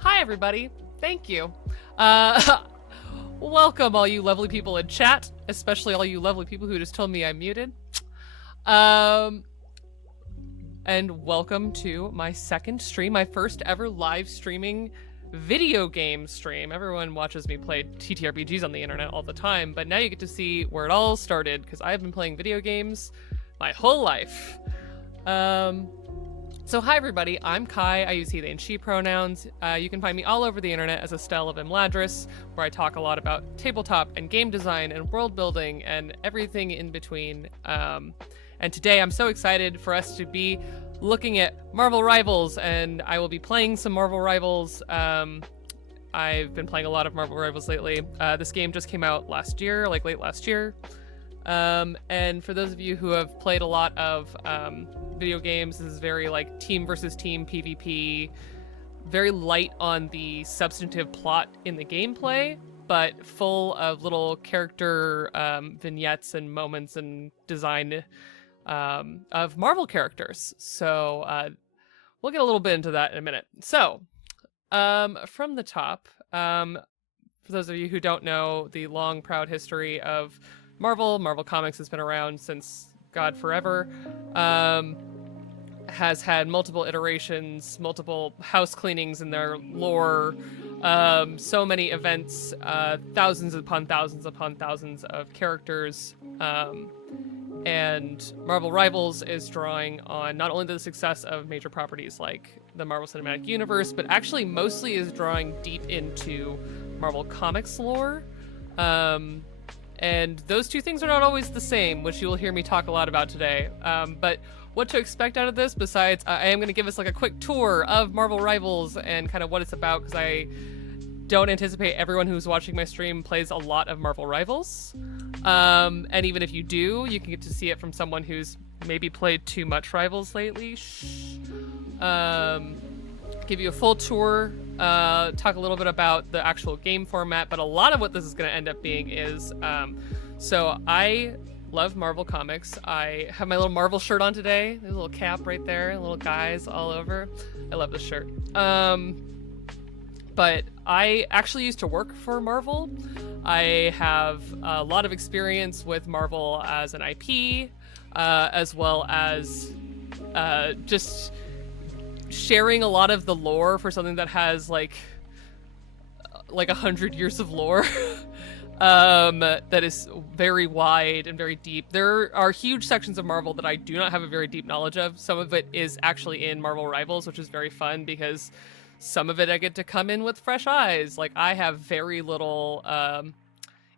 Hi, everybody. Thank you. Welcome, all you lovely people in chat, especially all you lovely people who just told me I'm muted. And welcome to my second stream, my first ever live streaming video game stream. Everyone watches me play TTRPGs on the internet all the time, but now you get to see where it all started, because I've been playing video games my whole life. So hi everybody, I'm Kai, I use he, they, and she pronouns. You can find me all over the internet as EstelofImladris, where I talk a lot about tabletop and game design and world building and everything in between. And today I'm so excited for us to be looking at Marvel Rivals, and I will be playing some Marvel Rivals. I've been playing a lot of Marvel Rivals lately. This game just came out last year, like late last year. And for those of you who have played a lot of video games, this is very like team versus team PvP, very light on the substantive plot in the gameplay, but full of little character vignettes and moments and design of Marvel characters. So we'll get a little bit into that in a minute. So from the top, for those of you who don't know the long, proud history of Marvel Comics has been around since God forever, has had multiple iterations, multiple house cleanings in their lore, so many events, thousands upon thousands of characters, and Marvel Rivals is drawing on not only the success of major properties like the Marvel Cinematic Universe, but actually mostly is drawing deep into Marvel Comics lore. And those two things are not always the same, which you will hear me talk a lot about today. But what to expect out of this, besides I am going to give us like a quick tour of Marvel Rivals and kind of what it's about, because I don't anticipate everyone who's watching my stream plays a lot of Marvel Rivals. And even if you do, you can get to see it from someone who's maybe played too much Rivals lately. Give you a full tour, talk a little bit about the actual game format, but a lot of what this is going to end up being is, so I love Marvel Comics. I have my little Marvel shirt on today. There's a little cap right there, little guys all over. I love this shirt. But I actually used to work for Marvel. I have a lot of experience with Marvel as an IP, as well as just sharing a lot of the lore for something that has like 100 years of lore. That is very wide and very deep. There are huge sections of Marvel that I do not have a very deep knowledge of. Some of it is actually in Marvel Rivals, which is very fun because some of it I get to come in with fresh eyes. Like, I have very little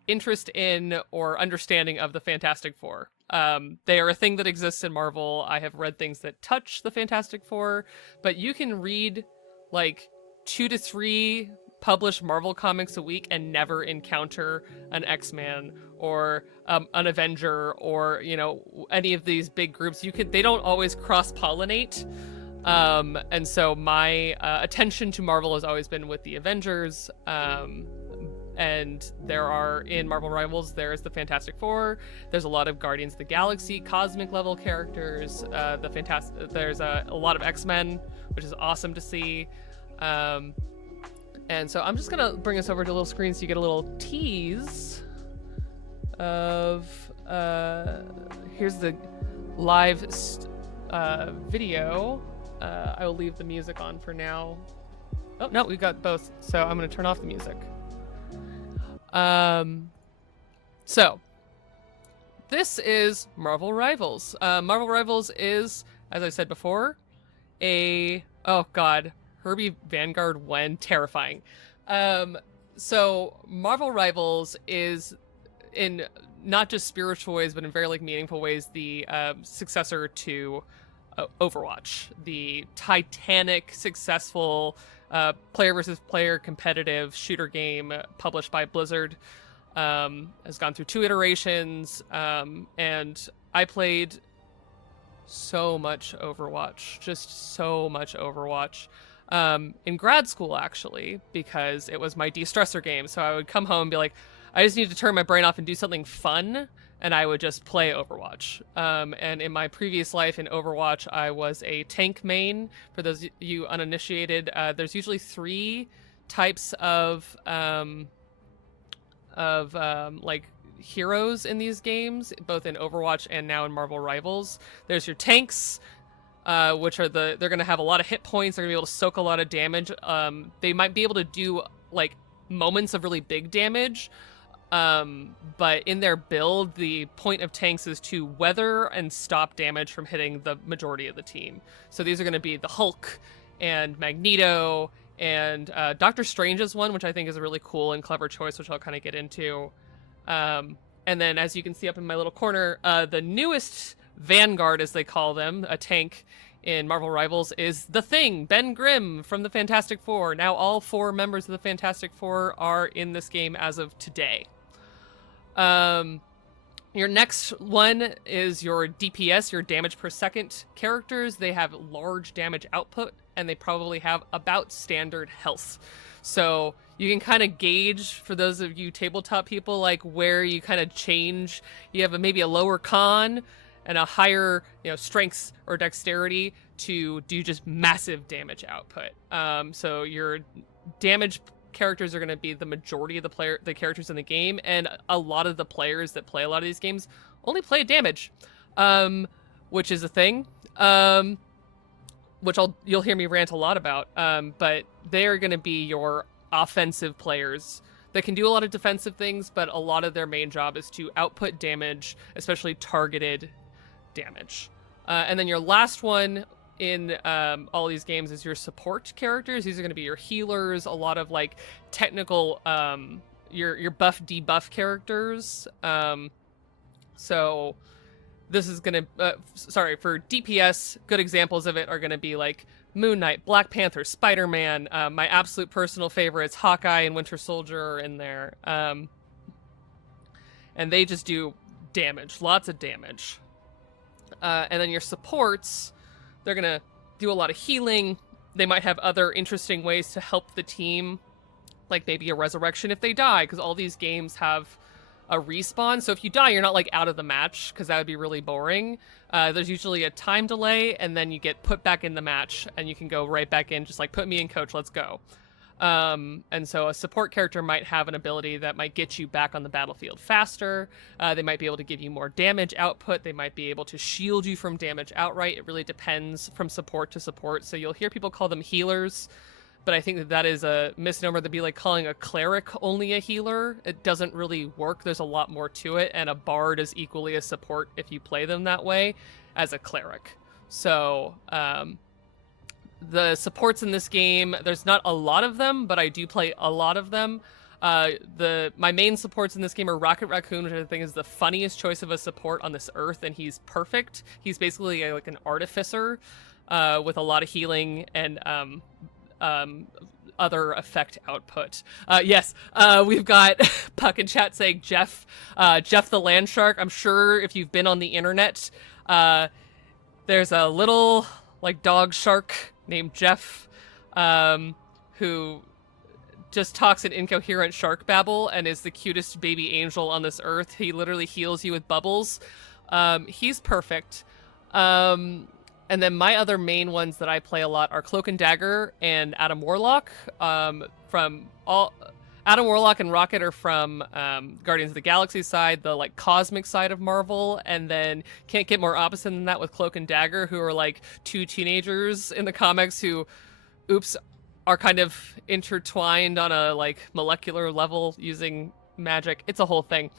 interest in or understanding of the Fantastic Four. They are a thing that exists in Marvel. I have read things that touch the Fantastic Four, but you can read like 2 to 3 published Marvel comics a week and never encounter an X-Man or an Avenger or, you know, any of these big groups. They don't always cross-pollinate. And so my attention to Marvel has always been with the Avengers. And there are, in Marvel Rivals, there's the Fantastic Four, there's a lot of Guardians of the Galaxy, cosmic level characters, there's a lot of X-Men, which is awesome to see. And so I'm just gonna bring us over to a little screen so you get a little tease of, here's the live video. I will leave the music on for now. Oh, no, we've got both, so I'm gonna turn off the music. So this is Marvel Rivals. Marvel Rivals is, as I said before, oh god, Herbie Vanguard when terrifying. So Marvel Rivals is, in not just spiritual ways, but in very like meaningful ways, the successor to Overwatch, the titanic, successful player versus player competitive shooter game published by Blizzard. Has gone through 2 iterations, and I played so much Overwatch, just so much Overwatch, in grad school actually, because it was my de-stressor game. So I would come home and be like, I just need to turn my brain off and do something fun. and I would just play Overwatch. And in my previous life in Overwatch, I was a tank main. For those of you uninitiated, there's usually 3 types of like heroes in these games, both in Overwatch and now in Marvel Rivals. There's your tanks, which are they're going to have a lot of hit points. They're going to be able to soak a lot of damage. They might be able to do like moments of really big damage. But in their build, the point of tanks is to weather and stop damage from hitting the majority of the team. So these are going to be the Hulk and Magneto and Doctor Strange is one, which I think is a really cool and clever choice, which I'll kind of get into. And then, as you can see up in my little corner, the newest Vanguard, as they call them, a tank in Marvel Rivals, is the Thing, Ben Grimm from the Fantastic Four. Now all 4 members of the Fantastic Four are in this game as of today. Your next one is your DPS, your damage per second characters. They have large damage output, and they probably have about standard health. So you can kind of gauge, for those of you tabletop people, like where you kind of change. You have maybe a lower con and a higher, strength or dexterity to do just massive damage output. So your damage characters are going to be the majority of the characters in the game, and a lot of the players that play a lot of these games only play damage, which is a thing. Which you'll hear me rant a lot about, but they are going to be your offensive players that can do a lot of defensive things, but a lot of their main job is to output damage, especially targeted damage. And then your last one in all these games is your support characters. These are going to be your healers, a lot of like technical, your buff debuff characters. So this is going to, for DPS, good examples of it are going to be like Moon Knight, Black Panther, Spider-Man. My absolute personal favorites, Hawkeye and Winter Soldier, are in there. And they just do damage, lots of damage. And then your supports, they're going to do a lot of healing. They might have other interesting ways to help the team, like maybe a resurrection if they die, because all these games have a respawn. So if you die, you're not like out of the match, because that would be really boring. There's usually a time delay, and then you get put back in the match, and you can go right back in, just like, put me in, coach, let's go. And so a support character might have an ability that might get you back on the battlefield faster. They might be able to give you more damage output. They might be able to shield you from damage outright. It really depends from support to support. So you'll hear people call them healers, but I think that is a misnomer. That'd be like calling a cleric only a healer. It doesn't really work. There's a lot more to it, and a bard is equally a support if you play them that way as a cleric. So, the supports in this game, there's not a lot of them, but I do play a lot of them. My main supports in this game are Rocket Raccoon, which I think is the funniest choice of a support on this earth, and he's perfect. He's basically like an artificer with a lot of healing and other effect output. Yes, we've got Puck in chat saying Jeff the Land Shark. I'm sure if you've been on the internet, there's a little like dog shark named Jeff, who just talks in incoherent shark babble and is the cutest baby angel on this earth. He literally heals you with bubbles. He's perfect. And then my other main ones that I play a lot are Cloak and Dagger and Adam Warlock. Adam Warlock and Rocket are from Guardians of the Galaxy side, the like cosmic side of Marvel, and then can't get more opposite than that with Cloak and Dagger, who are like 2 teenagers in the comics who, are kind of intertwined on a like molecular level using magic. It's a whole thing.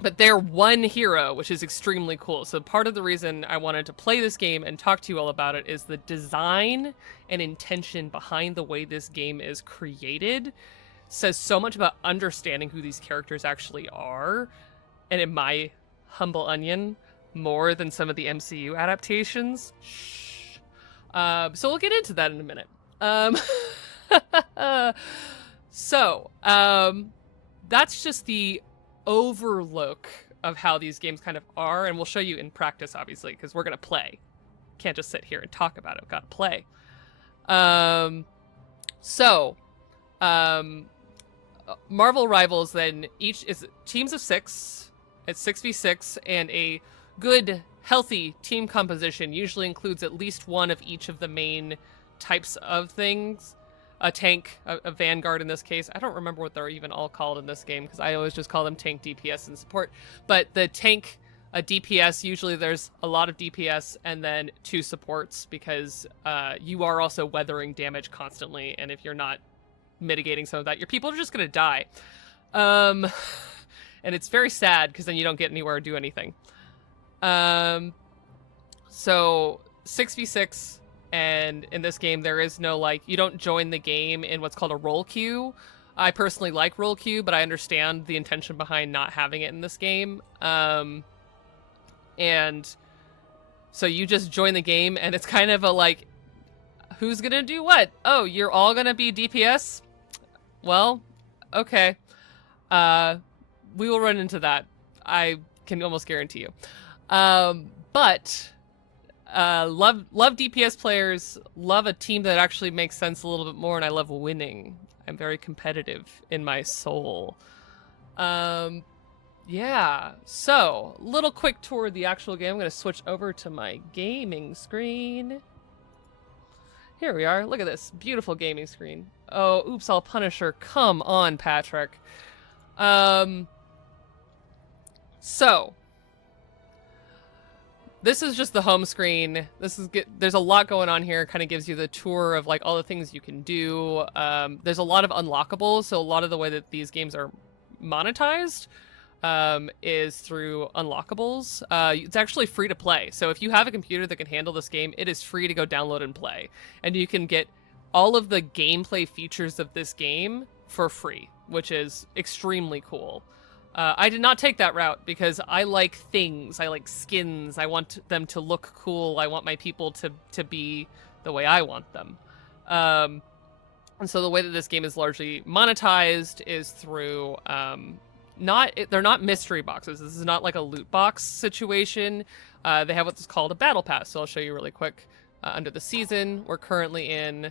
But they're one hero, which is extremely cool. So part of the reason I wanted to play this game and talk to you all about it is the design and intention behind the way this game is created says so much about understanding who these characters actually are. And in my humble onion, more than some of the MCU adaptations. Shh. So we'll get into that in a minute. That's just the overlook of how these games kind of are, and we'll show you in practice, obviously, because we're gonna play. Can't just sit here and talk about it. We've gotta play. Marvel Rivals then each is teams of 6. It's 6v6, and a good, healthy team composition usually includes at least one of each of the main types of things. A tank, a vanguard in this case. I don't remember what they're even all called in this game because I always just call them tank, DPS, and support. But the tank, a DPS, usually there's a lot of DPS and then 2 supports because you are also weathering damage constantly, and if you're not mitigating some of that, your people are just going to die. And it's very sad because then you don't get anywhere or do anything. So 6v6. And in this game, there is no, like, you don't join the game in what's called a role queue. I personally like role queue, but I understand the intention behind not having it in this game. And so you just join the game, and it's kind of a, like, who's gonna do what? Oh, you're all gonna be DPS? Well, okay. We will run into that. I can almost guarantee you. But... love DPS players, love a team that actually makes sense a little bit more, and I love winning. I'm very competitive in my soul. Yeah, so, little quick tour of the actual game. I'm going to switch over to my gaming screen. Here we are. Look at this. Beautiful gaming screen. Oh, oops, I'll punish her. Come on, Patrick. So... this is just the home screen. There's a lot going on here. It kind of gives you the tour of like all the things you can do. There's a lot of unlockables. So a lot of the way that these games are monetized is through unlockables. It's actually free to play. So if you have a computer that can handle this game, it is free to go download and play. And you can get all of the gameplay features of this game for free, which is extremely cool. I did not take that route because I like things. I like skins. I want them to look cool. I want my people to be the way I want them. And so the way that this game is largely monetized is through they're not mystery boxes. This is not like a loot box situation. They have what's called a battle pass. So I'll show you really quick. Under the season, we're currently in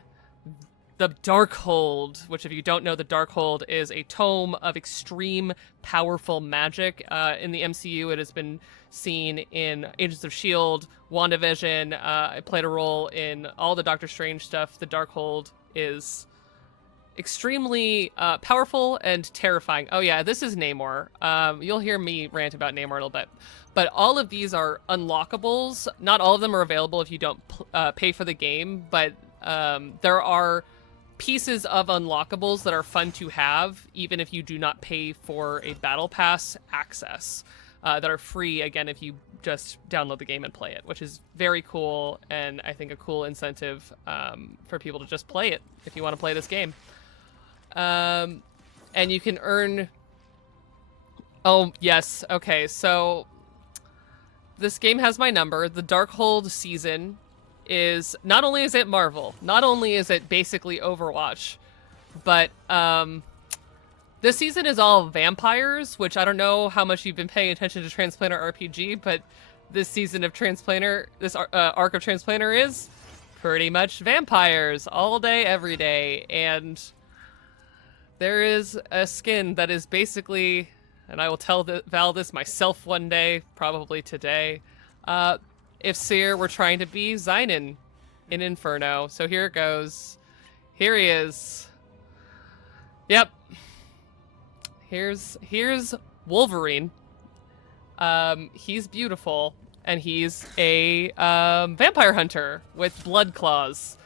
the Darkhold, which if you don't know, the Darkhold is a tome of extreme powerful magic. In the MCU, it has been seen in Agents of S.H.I.E.L.D., WandaVision. It played a role in all the Doctor Strange stuff. The Darkhold is extremely powerful and terrifying. Oh yeah, this is Namor. You'll hear me rant about Namor a little bit. But all of these are unlockables. Not all of them are available if you don't pay for the game, but there are pieces of unlockables that are fun to have, even if you do not pay for a battle pass access, that are free, again, if you just download the game and play it, which is very cool, and I think a cool incentive for people to just play it if you want to play this game. And you can earn... Oh, yes. Okay, so this game has my number. The Darkhold season is not only is it Marvel, not only is it basically Overwatch, but this season is all vampires, which I don't know how much you've been paying attention to Transplanter RPG, but this season of Transplanter, this arc of Transplanter is pretty much vampires all day, every day, and there is a skin that is basically, and I will tell Val this myself one day, probably today, if Seer were trying to be Zynon in Inferno. So here it goes. Here he is. Yep. Here's Wolverine. He's beautiful, and he's a vampire hunter with blood claws.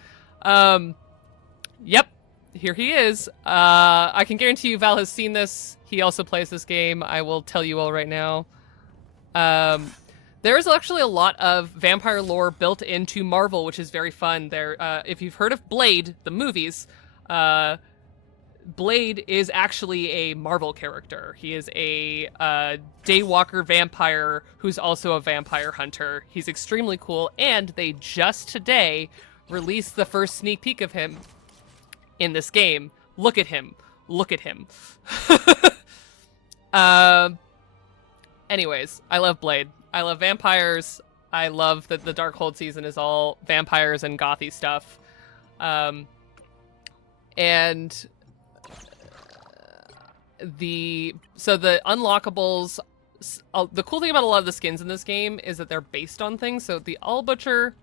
Yep. Here he is. I can guarantee you Val has seen this. He also plays this game. I will tell you all right now. There is actually a lot of vampire lore built into Marvel, which is very fun. If you've heard of Blade, the movies, Blade is actually a Marvel character. He is a daywalker vampire who's also a vampire hunter. He's extremely cool, and they just today released the first sneak peek of him in this game. Look at him. Look at him. Anyways, I love Blade. I love vampires. I love that the Darkhold season is all vampires and gothy stuff. And the unlockables the cool thing about a lot of the skins in this game is that they're based on things. So the All Butcher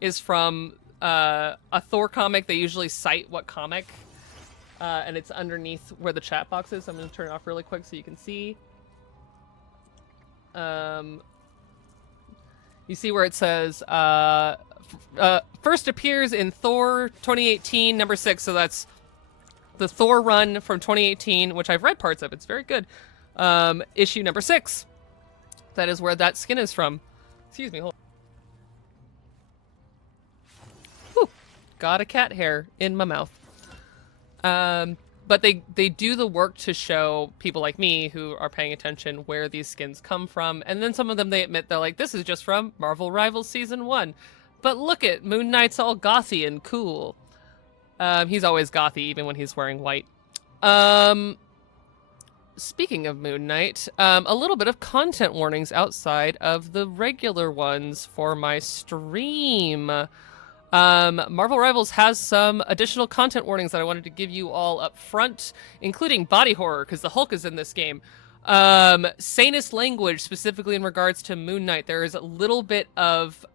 is from a Thor comic. They usually cite what comic, and it's underneath where the chat box is. So I'm going to turn it off really quick so you can see. You see where it says first appears in Thor 2018 number 6. So that's the Thor run from 2018, which I've read parts of. It's very good. Issue number 6. That is where that skin is from. Excuse me. Hold on. Whew. Got a cat hair in my mouth. But they do the work to show people like me who are paying attention where these skins come from. And then some of them, they admit they're like, this is just from Marvel Rivals Season 1. But look at Moon Knight's all gothy and cool. He's always gothy, even when he's wearing white. Speaking of Moon Knight, a little bit of content warnings outside of the regular ones for my stream. Marvel Rivals has some additional content warnings that I wanted to give you all up front, including body horror, because the Hulk is in this game. Sanest language, specifically in regards to Moon Knight. There is a little bit of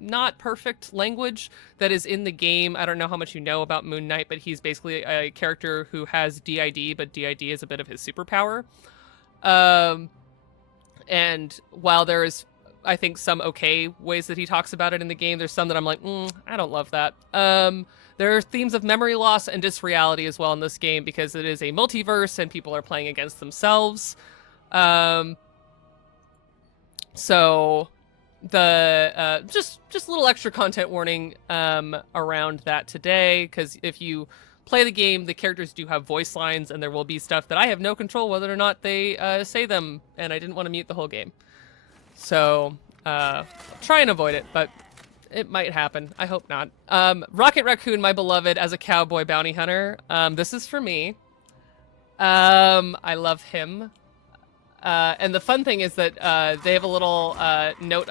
not perfect language that is in the game. I don't know how much you know about Moon Knight, but he's basically a character who has DID, but DID is a bit of his superpower. And while there is, I think, some okay ways that he talks about it in the game, there's some that I'm like, I don't love that. There are themes of memory loss and disreality as well in this game, because it is a multiverse and people are playing against themselves. So the just a little extra content warning around that today, because if you play the game, the characters do have voice lines, and there will be stuff that I have no control whether or not they say them, and I didn't want to mute the whole game. So try and avoid it, but it might happen. I hope not. Rocket Raccoon, my beloved, as a cowboy bounty hunter. This is for me. I love him. And the fun thing is that they have a little note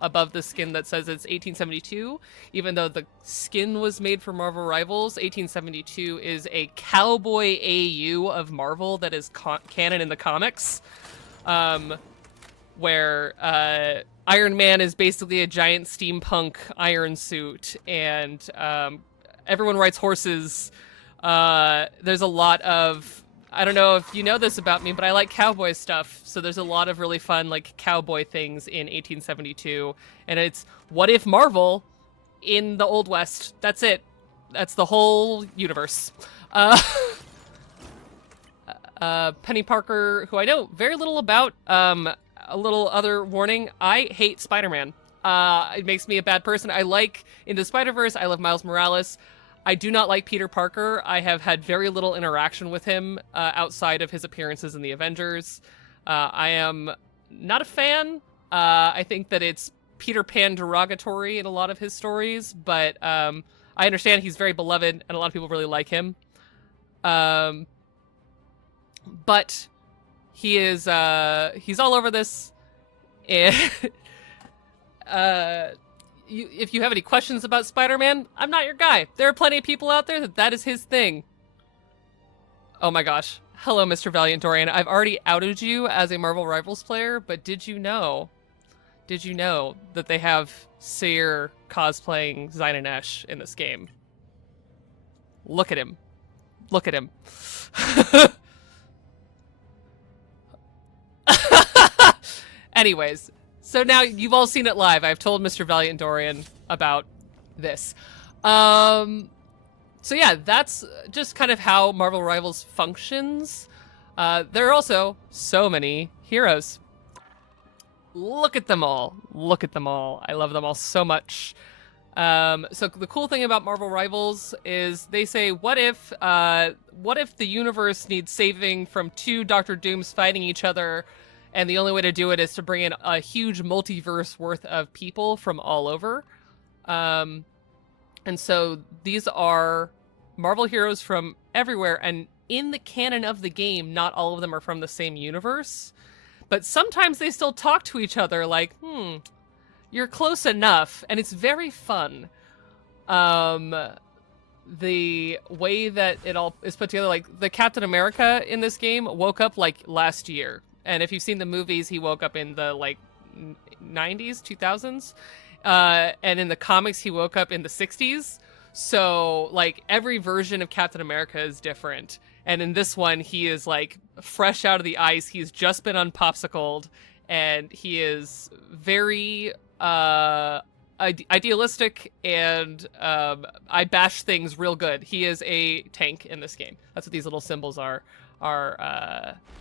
above the skin that says it's 1872. Even though the skin was made for Marvel Rivals, 1872 is a cowboy AU of Marvel that is canon in the comics. Where Iron Man is basically a giant steampunk iron suit, and everyone rides horses. There's a lot of, I don't know if you know this about me, but I like cowboy stuff. So there's a lot of really fun, like, cowboy things in 1872. And it's, what if Marvel in the Old West? That's it. That's the whole universe. Penny Parker, who I know very little about. A little other warning, I hate Spider-Man. It makes me a bad person. I like Into the Spider-Verse. I love Miles Morales. I do not like Peter Parker. I have had very little interaction with him outside of his appearances in the Avengers. I am not a fan. I think that it's Peter Pan derogatory in a lot of his stories, but I understand he's very beloved and a lot of people really like him. But he is he's all over this, and if you have any questions about Spider-Man, I'm not your guy. There are plenty of people out there that is his thing. Oh my gosh. Hello, Mr. Valiant Dorian. I've already outed you as a Marvel Rivals player, but did you know that they have Seer cosplaying Zynanesh in this game? Look at him. Look at him. Anyways, so now you've all seen it live. I've told Mr. Valiant Dorian about this. So yeah, that's just kind of how Marvel Rivals functions. There are also so many heroes. Look at them all. Look at them all. I love them all so much. So the cool thing about Marvel Rivals is they say, what if the universe needs saving from two Doctor Dooms fighting each other, and the only way to do it is to bring in a huge multiverse worth of people from all over. And so these are Marvel heroes from everywhere, and in the canon of the game, not all of them are from the same universe, but sometimes they still talk to each other like, you're close enough, and it's very fun. the way that it all is put together, like the Captain America in this game woke up like last year, and if you've seen the movies, he woke up in the like 90s, 2000s, and in the comics, he woke up in the 60s. So like every version of Captain America is different, and in this one, he is like fresh out of the ice. He's just been unpopsicled, and he is very idealistic, and I bash things real good. He is a tank in this game. That's what these little symbols are.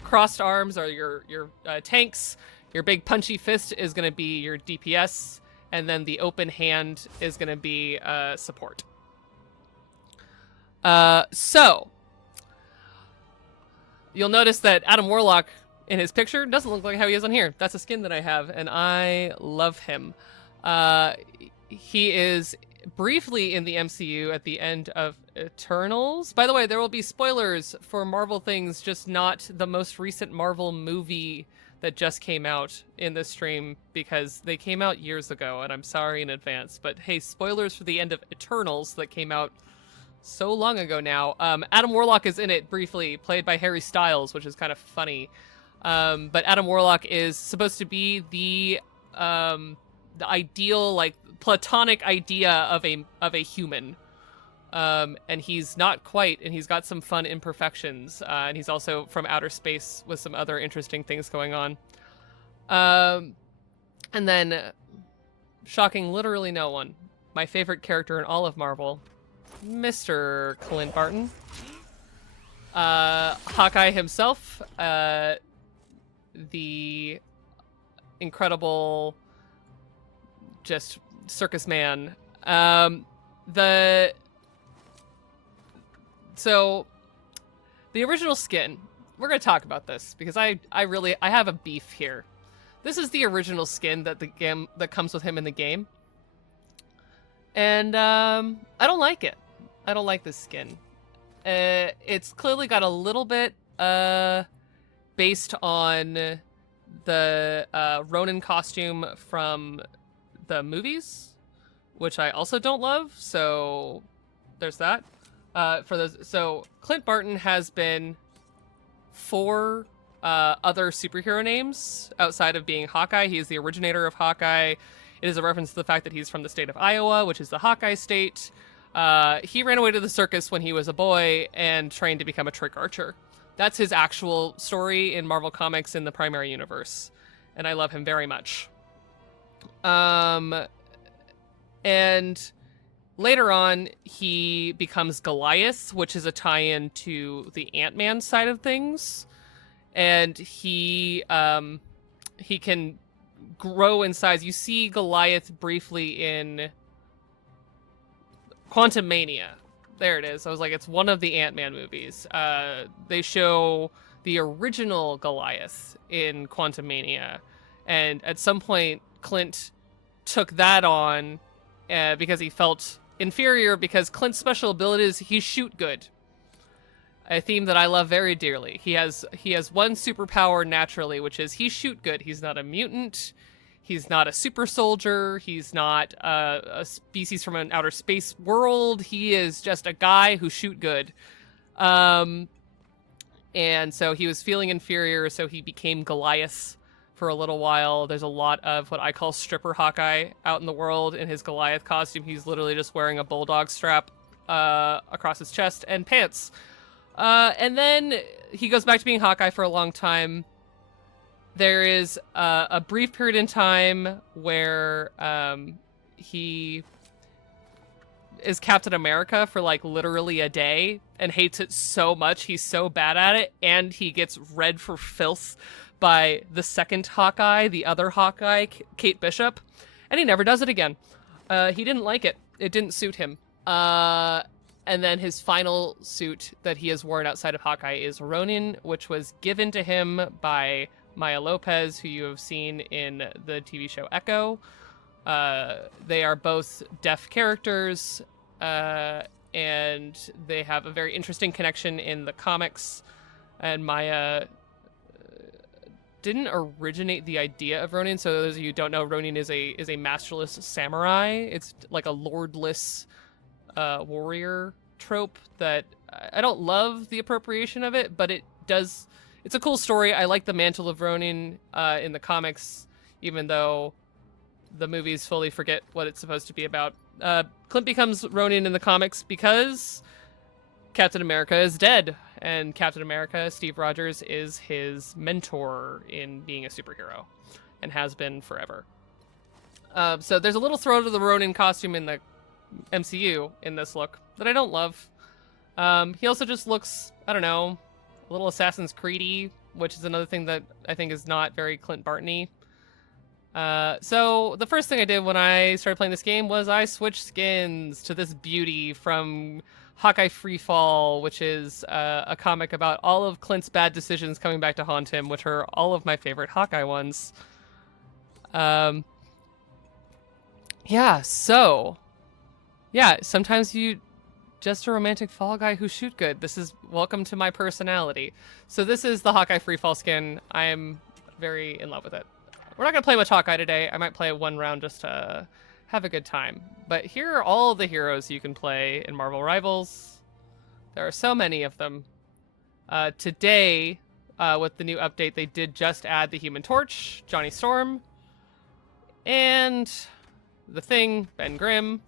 Crossed arms are your tanks. Your big punchy fist is going to be your DPS, and then the open hand is going to be support. So you'll notice that Adam Warlock in his picture doesn't look like how he is on here. That's a skin that I have, and I love him. He is briefly in the MCU at the end of Eternals. By the way, there will be spoilers for Marvel things, just not the most recent Marvel movie that just came out in this stream, because they came out years ago, and I'm sorry in advance. But hey, spoilers for the end of Eternals that came out so long ago now. Adam Warlock is in it briefly, played by Harry Styles, which is kind of funny. But Adam Warlock is supposed to be the ideal, like, platonic idea of a human. And he's not quite, and he's got some fun imperfections. And he's also from outer space with some other interesting things going on. And then, shocking literally no one, my favorite character in all of Marvel, Mr. Clint Barton. Hawkeye himself, the incredible just circus man. So the original skin, we're gonna talk about this because I have a beef here. This is the original skin that comes with him in the game, and I don't like it. I don't like this skin. It's clearly got a little bit based on the Ronin costume from the movies, which I also don't love. So there's that. So Clint Barton has been 4 other superhero names outside of being Hawkeye. He is the originator of Hawkeye. It is a reference to the fact that he's from the state of Iowa, which is the Hawkeye state. He ran away to the circus when he was a boy and trained to become a trick archer. That's his actual story in Marvel Comics in the primary universe, and I love him very much. And later on, he becomes Goliath, which is a tie-in to the Ant-Man side of things, and he can grow in size. You see Goliath briefly in Quantumania. There it is. I was like, it's one of the Ant-Man movies. They show the original Goliath in Quantumania, and at some point, Clint took that on because he felt inferior, because Clint's special ability is he shoot good. A theme that I love very dearly. He has one superpower naturally, which is he shoot good. He's not a mutant. He's not a super soldier. He's not a species from an outer space world. He is just a guy who shoot good. And so he was feeling inferior, so he became Goliath for a little while. There's a lot of what I call stripper Hawkeye out in the world in his Goliath costume. He's literally just wearing a bulldog strap across his chest and pants. And then he goes back to being Hawkeye for a long time. There is a brief period in time where he is Captain America for like literally a day and hates it so much. He's so bad at it, and he gets read for filth by the second Hawkeye, the other Hawkeye, Kate Bishop, and he never does it again. He didn't like it. It didn't suit him. And then his final suit that he has worn outside of Hawkeye is Ronin, which was given to him by Maya Lopez, who you have seen in the TV show Echo. They are both deaf characters, and they have a very interesting connection in the comics. And Maya didn't originate the idea of Ronin. So those of you who don't know, Ronin is a masterless samurai. It's like a lordless warrior trope that I don't love the appropriation of it, but it's a cool story. I like the Mantle of Ronin in the comics, even though the movies fully forget what it's supposed to be about. Clint becomes Ronin in the comics because Captain America is dead, and Captain America, Steve Rogers, is his mentor in being a superhero, and has been forever. So there's a little throw to the Ronin costume in the MCU in this look that I don't love. He also just looks, I don't know, a little Assassin's Creed-y, which is another thing that I think is not very Clint Barton-y. So the first thing I did when I started playing this game was I switched skins to this beauty from Hawkeye Freefall, which is a comic about all of Clint's bad decisions coming back to haunt him, which are all of my favorite Hawkeye ones. Yeah, sometimes you just a romantic fall guy who shoot good. This is welcome to my personality. So this is the Hawkeye Freefall skin. I am very in love with it. We're not going to play much Hawkeye today. I might play one round just to have a good time. But here are all the heroes you can play in Marvel Rivals. There are so many of them. Today, with the new update, they did just add the Human Torch, Johnny Storm, and the Thing, Ben Grimm.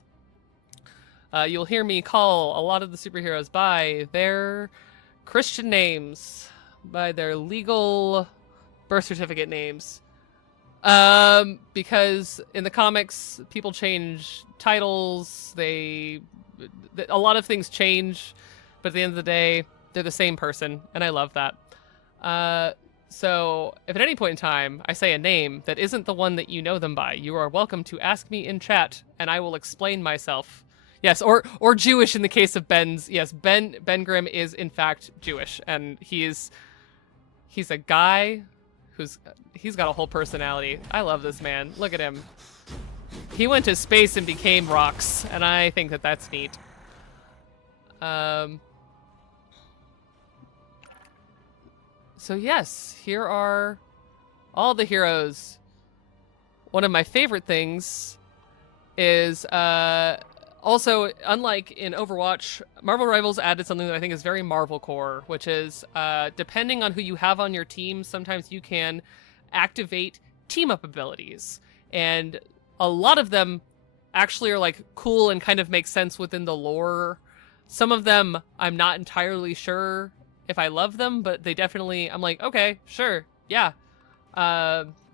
You'll hear me call a lot of the superheroes by their Christian names, by their legal birth certificate names. Because in the comics, people change titles, a lot of things change, but at the end of the day, they're the same person, and I love that. So if at any point in time I say a name that isn't the one that you know them by, you are welcome to ask me in chat, and I will explain myself. Yes, or Jewish in the case of Ben's. Yes, Ben Grimm is in fact Jewish, and he's a guy he's got a whole personality. I love this man. Look at him. He went to space and became rocks, and I think that that's neat. So yes, here are all the heroes. One of my favorite things is also, unlike in Overwatch, Marvel Rivals added something that I think is very Marvel core, which is depending on who you have on your team, sometimes you can activate team-up abilities. And a lot of them actually are like cool and kind of make sense within the lore. Some of them I'm not entirely sure if I love them, but they definitely, I'm like, okay, sure, yeah.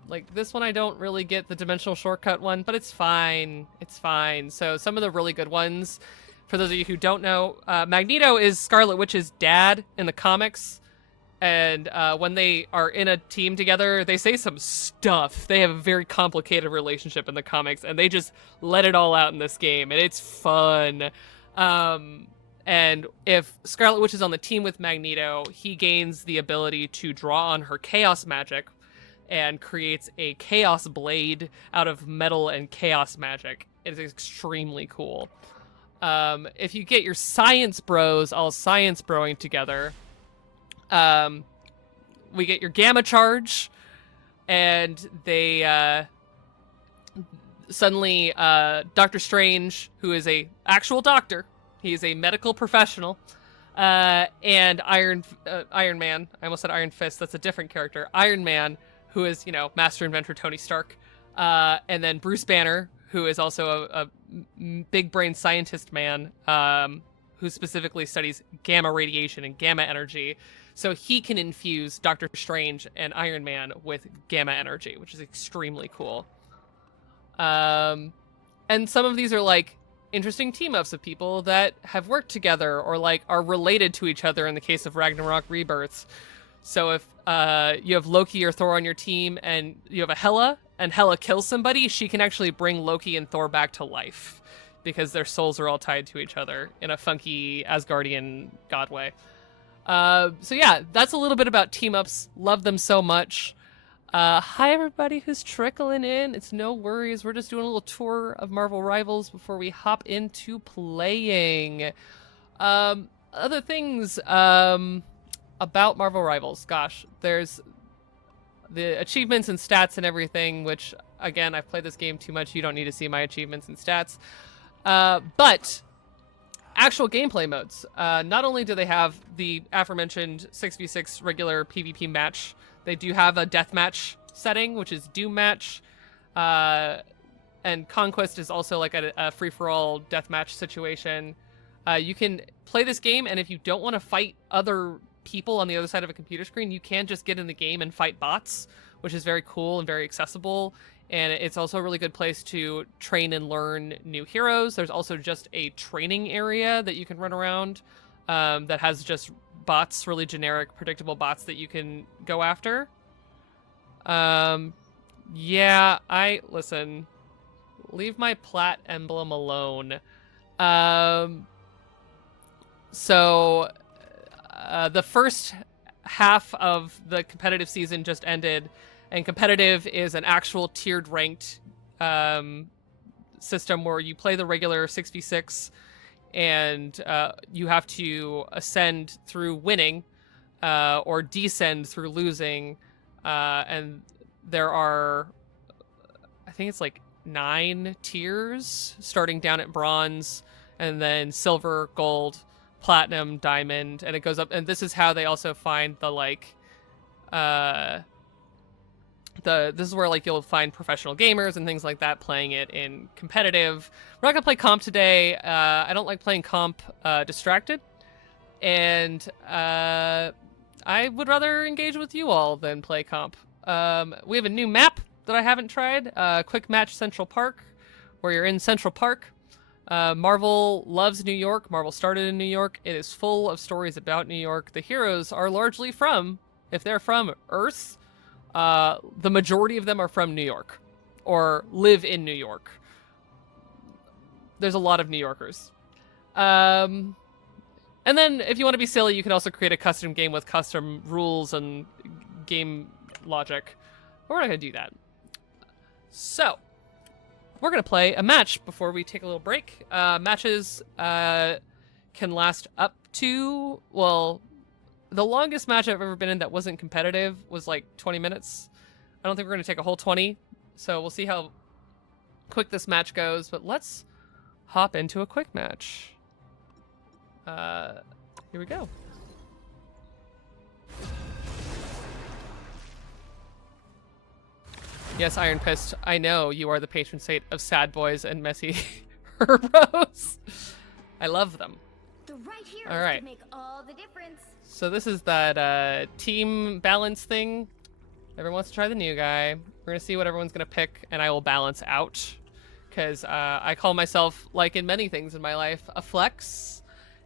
Like this one I don't really get the dimensional shortcut one, but it's fine. It's fine. So some of the really good ones, for those of you who don't know, Magneto is Scarlet Witch's dad in the comics. And when they are in a team together, they say some stuff. They have a very complicated relationship in the comics, and they just let it all out in this game, and it's fun. And if Scarlet Witch is on the team with Magneto, he gains the ability to draw on her chaos magic and creates a chaos blade out of metal and chaos magic. It is extremely cool. If you get your science bros all science broing together, we get your gamma charge, and they suddenly Doctor Strange, who is a actual doctor, he is a medical professional, and Iron Man, I almost said Iron Fist, that's a different character, Iron Man, who is, you know, master inventor Tony Stark, and then Bruce Banner, who is also a big brain scientist man, who specifically studies gamma radiation and gamma energy. So he can infuse Doctor Strange and Iron Man with gamma energy, which is extremely cool. And some of these are like interesting team-ups of people that have worked together or like are related to each other in the case of Ragnarok Rebirths. So if you have Loki or Thor on your team and you have a Hela, and Hela kills somebody, she can actually bring Loki and Thor back to life because their souls are all tied to each other in a funky Asgardian god way. So yeah, that's a little bit about team-ups. Love them so much. Hi everybody who's trickling in. It's no worries. We're just doing a little tour of Marvel Rivals before we hop into playing. Other things, about Marvel Rivals. Gosh, there's the achievements and stats and everything, which, again, I've played this game too much. You don't need to see my achievements and stats. But actual gameplay modes. Not only do they have the aforementioned 6v6 regular PvP match, they do have a deathmatch setting, which is Doom Match. And Conquest is also like a free-for-all deathmatch situation. You can play this game, and if you don't want to fight other people on the other side of a computer screen, you can just get in the game and fight bots, which is very cool and very accessible. And it's also a really good place to train and learn new heroes. There's also just a training area that you can run around that has just bots, really generic, predictable bots that you can go after. Yeah, listen, leave my plat emblem alone. So the first half of the competitive season just ended, and competitive is an actual tiered ranked system where you play the regular 6v6 and you have to ascend through winning or descend through losing, and there are, I think it's like 9 tiers starting down at bronze, and then silver, gold, platinum, diamond, and it goes up. And this is how they also find the like this is where like you'll find professional gamers and things like that playing it in competitive. We're not gonna play comp today. I don't like playing comp distracted, and I would rather engage with you all than play comp. We have a new map that I haven't tried, Quick Match Central Park, where you're in Central Park. Marvel loves New York. Marvel started in New York. It is full of stories about New York. The heroes are largely from, if they're from Earth, the majority of them are from New York or live in New York. There's a lot of New Yorkers. And then if you want to be silly, you can also create a custom game with custom rules and game logic. But we're not going to do that. So we're going to play a match before we take a little break. Matches can last up to, well, the longest match I've ever been in that wasn't competitive was like 20 minutes. I don't think we're going to take a whole 20, so we'll see how quick this match goes, but let's hop into a quick match. Here we go. Yes, Iron Fist, I know you are the patron saint of sad boys and messy heroes. I love them. The right heroes all right. Can make all the difference. So this is that team balance thing. Everyone wants to try the new guy. We're going to see what everyone's going to pick, and I will balance out. Because I call myself, like in many things in my life, a flex.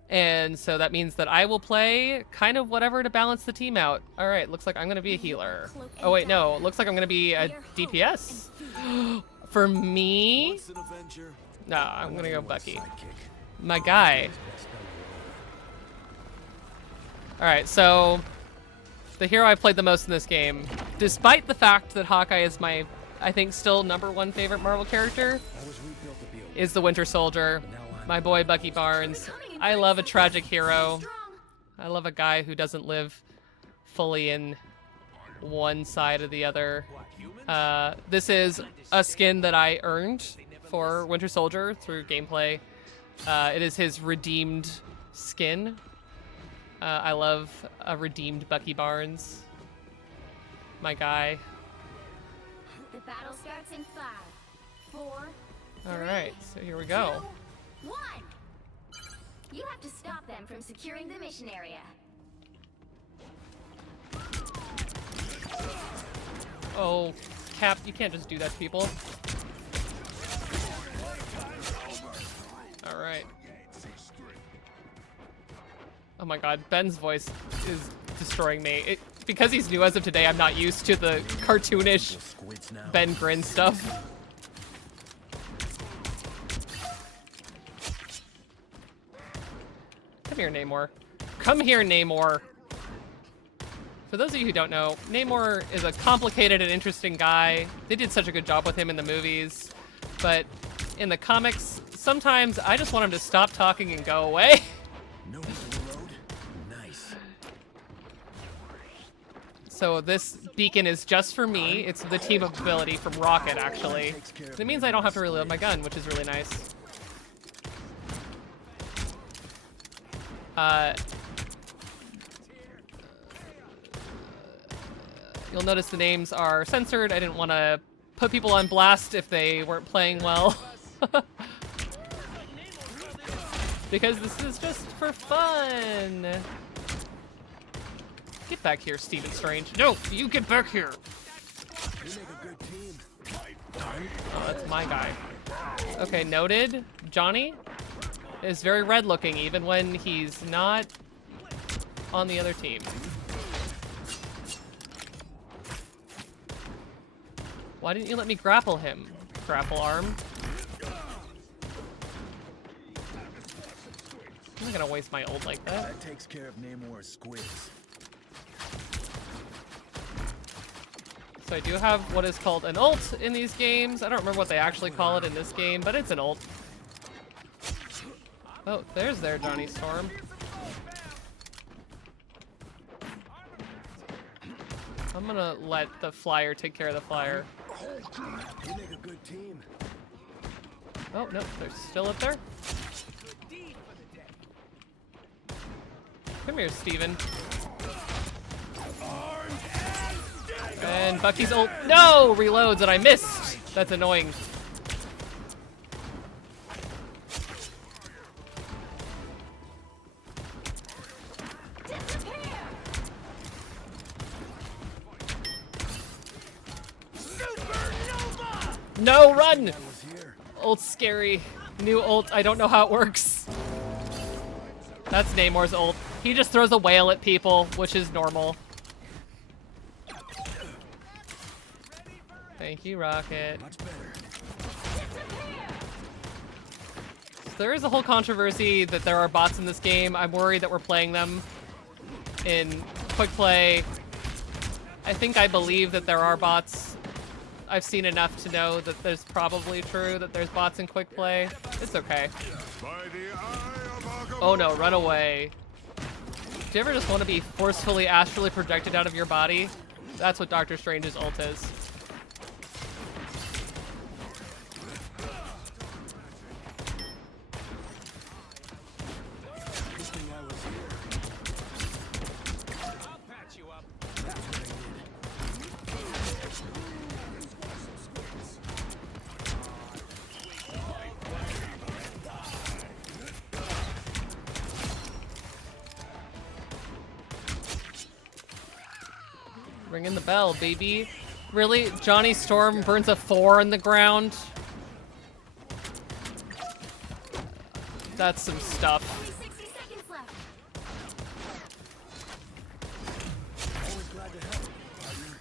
And so that means that I will play kind of whatever to balance the team out. All right, looks like I'm going to be a healer. Oh, wait, no. Looks like I'm going to be a DPS. For me? No, I'm going to go Bucky. My guy. Alright, so the hero I've played the most in this game, despite the fact that Hawkeye is my, I think, still #1 favorite Marvel character, is the Winter Soldier, my boy Bucky Barnes. I love a tragic hero. I love a guy who doesn't live fully in one side or the other. This is a skin that I earned for Winter Soldier through gameplay. It is his redeemed skin. I love a redeemed Bucky Barnes. My guy. The battle starts in 5, 4, All right, so here we go. 2, 1. You have to stop them from securing the mission area. Oh, Cap, you can't just do that to people. All right. Oh my god, Ben's voice is destroying me. Because he's new as of today, I'm not used to the cartoonish Ben Grin stuff. Come here, Namor. Come here, Namor. For those of you who don't know, Namor is a complicated and interesting guy. They did such a good job with him in the movies. But in the comics, sometimes I just want him to stop talking and go away. So this beacon is just for me. It's the team ability from Rocket, actually. It means I don't have to reload my gun, which is really nice. You'll notice the names are censored. I didn't want to put people on blast if they weren't playing well. Because this is just for fun. Get back here, Stephen Strange. No, you get back here. Oh, that's my guy. Okay, noted. Johnny is very red looking even when he's not on the other team. Why didn't you let me grapple him? Grapple arm. I'm not gonna waste my ult like that. That takes care of Namor's squids. So I do have what is called an ult in these games. I don't remember what they actually call it in this game, but it's an ult. Oh, there's their Johnny Storm. I'm gonna let the flyer take care of the flyer. You make a good team. Oh, no, they're still up there. Come here, Steven. And Bucky's ult. No! Reloads and I missed! That's annoying. No, run! Ult's scary. New ult, I don't know how it works. That's Namor's ult. He just throws a whale at people, which is normal. Thank you, Rocket. Much better. So there is a whole controversy that there are bots in this game. I'm worried that we're playing them in quick play. I believe that there are bots. I've seen enough to know that there's probably true that there's bots in quick play. It's okay. Oh no, run away. Do you ever just want to be forcefully astrally projected out of your body? That's what Doctor Strange's ult is. Ringing the bell, baby. Really? Johnny Storm burns a 4 in the ground? That's some stuff. Only 60 seconds left. Always glad to help, partner.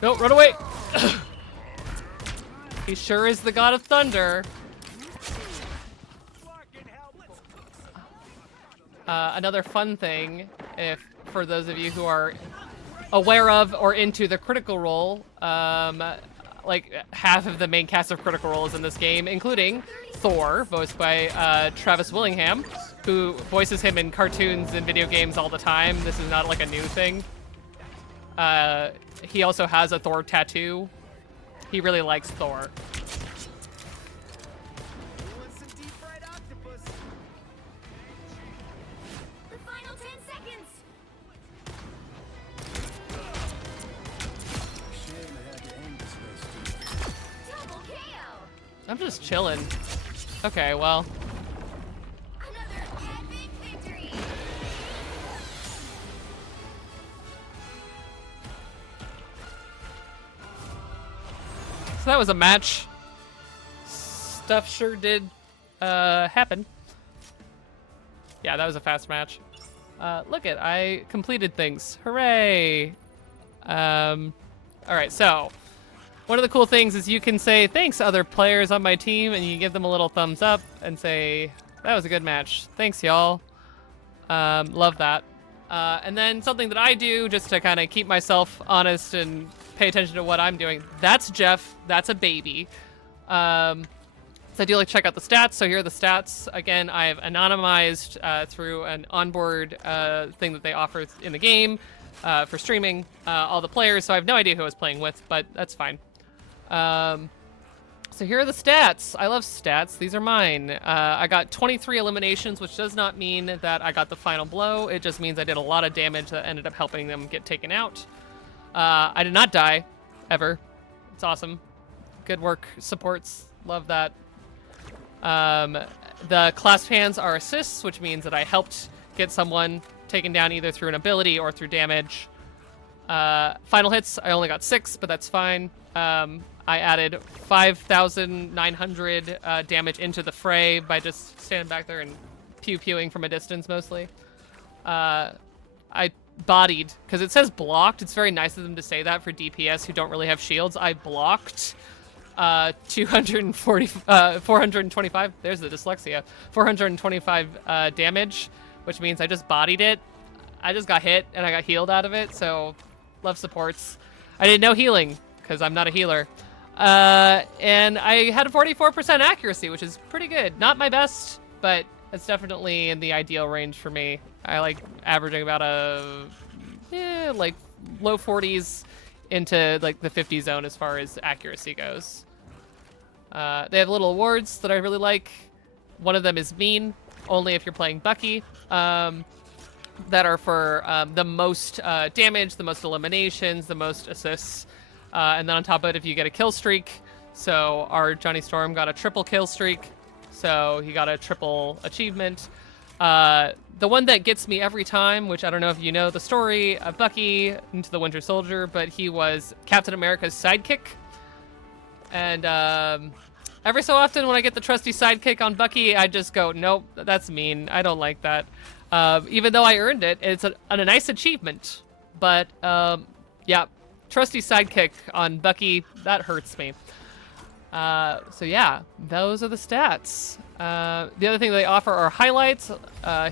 No, run away! He sure is the god of thunder. Another fun thing, if for those of you who are aware of or into the Critical Role, like half of the main cast of Critical Role is in this game, including Thor, voiced by Travis Willingham, who voices him in cartoons and video games all the time. This is not like a new thing. He also has a Thor tattoo. He really likes Thor. The final 10 seconds. Shame I had to aim this way, Steve. Double KO. I'm just chilling. Okay, well. Another epic victory. So that was a match. Stuff sure did happen. Yeah, that was a fast match. Look it, I completed things. Hooray! Alright, so one of the cool things is you can say thanks to other players on my team and you give them a little thumbs up and say, that was a good match. Thanks, y'all. Love that. And then something that I do just to kind of keep myself honest and pay attention to what I'm doing. That's Jeff. That's a baby. So I do like to check out the stats. So here are the stats. Again, I've anonymized through an onboard thing that they offer in the game for streaming all the players. So I have no idea who I was playing with, but that's fine. So So here are the stats. I love stats. These are mine. I got 23 eliminations, which does not mean that I got the final blow. It just means I did a lot of damage that ended up helping them get taken out. I did not die, ever. It's awesome. Good work, supports. Love that. The clasp hands are assists, which means that I helped get someone taken down either through an ability or through damage. Final hits, I only got 6, but that's fine. I added 5,900 damage into the fray by just standing back there and pew-pewing from a distance, mostly. I bodied, because it says blocked. It's very nice of them to say that for DPS who don't really have shields. I blocked 425, there's the dyslexia, 425 damage, which means I just bodied it. I just got hit, and I got healed out of it, so love supports. I did no healing, because I'm not a healer. And I had a 44% accuracy, which is pretty good. Not my best, but it's definitely in the ideal range for me. I like averaging about like low 40s into like the 50 zone as far as accuracy goes. They have little awards that I really like. One of them is mean, only if you're playing Bucky. That are for the most damage, the most eliminations, the most assists. And then on top of it, if you get a kill streak. So our Johnny Storm got a triple kill streak. So he got a triple achievement. The one that gets me every time, which I don't know if you know the story of Bucky into the Winter Soldier, but he was Captain America's sidekick. And every so often when I get the trusty sidekick on Bucky, I just go, nope, that's mean. I don't like that. Even though I earned it, it's a nice achievement. But yeah, trusty sidekick on Bucky, that hurts me. So yeah, those are the stats. The other thing they offer are highlights.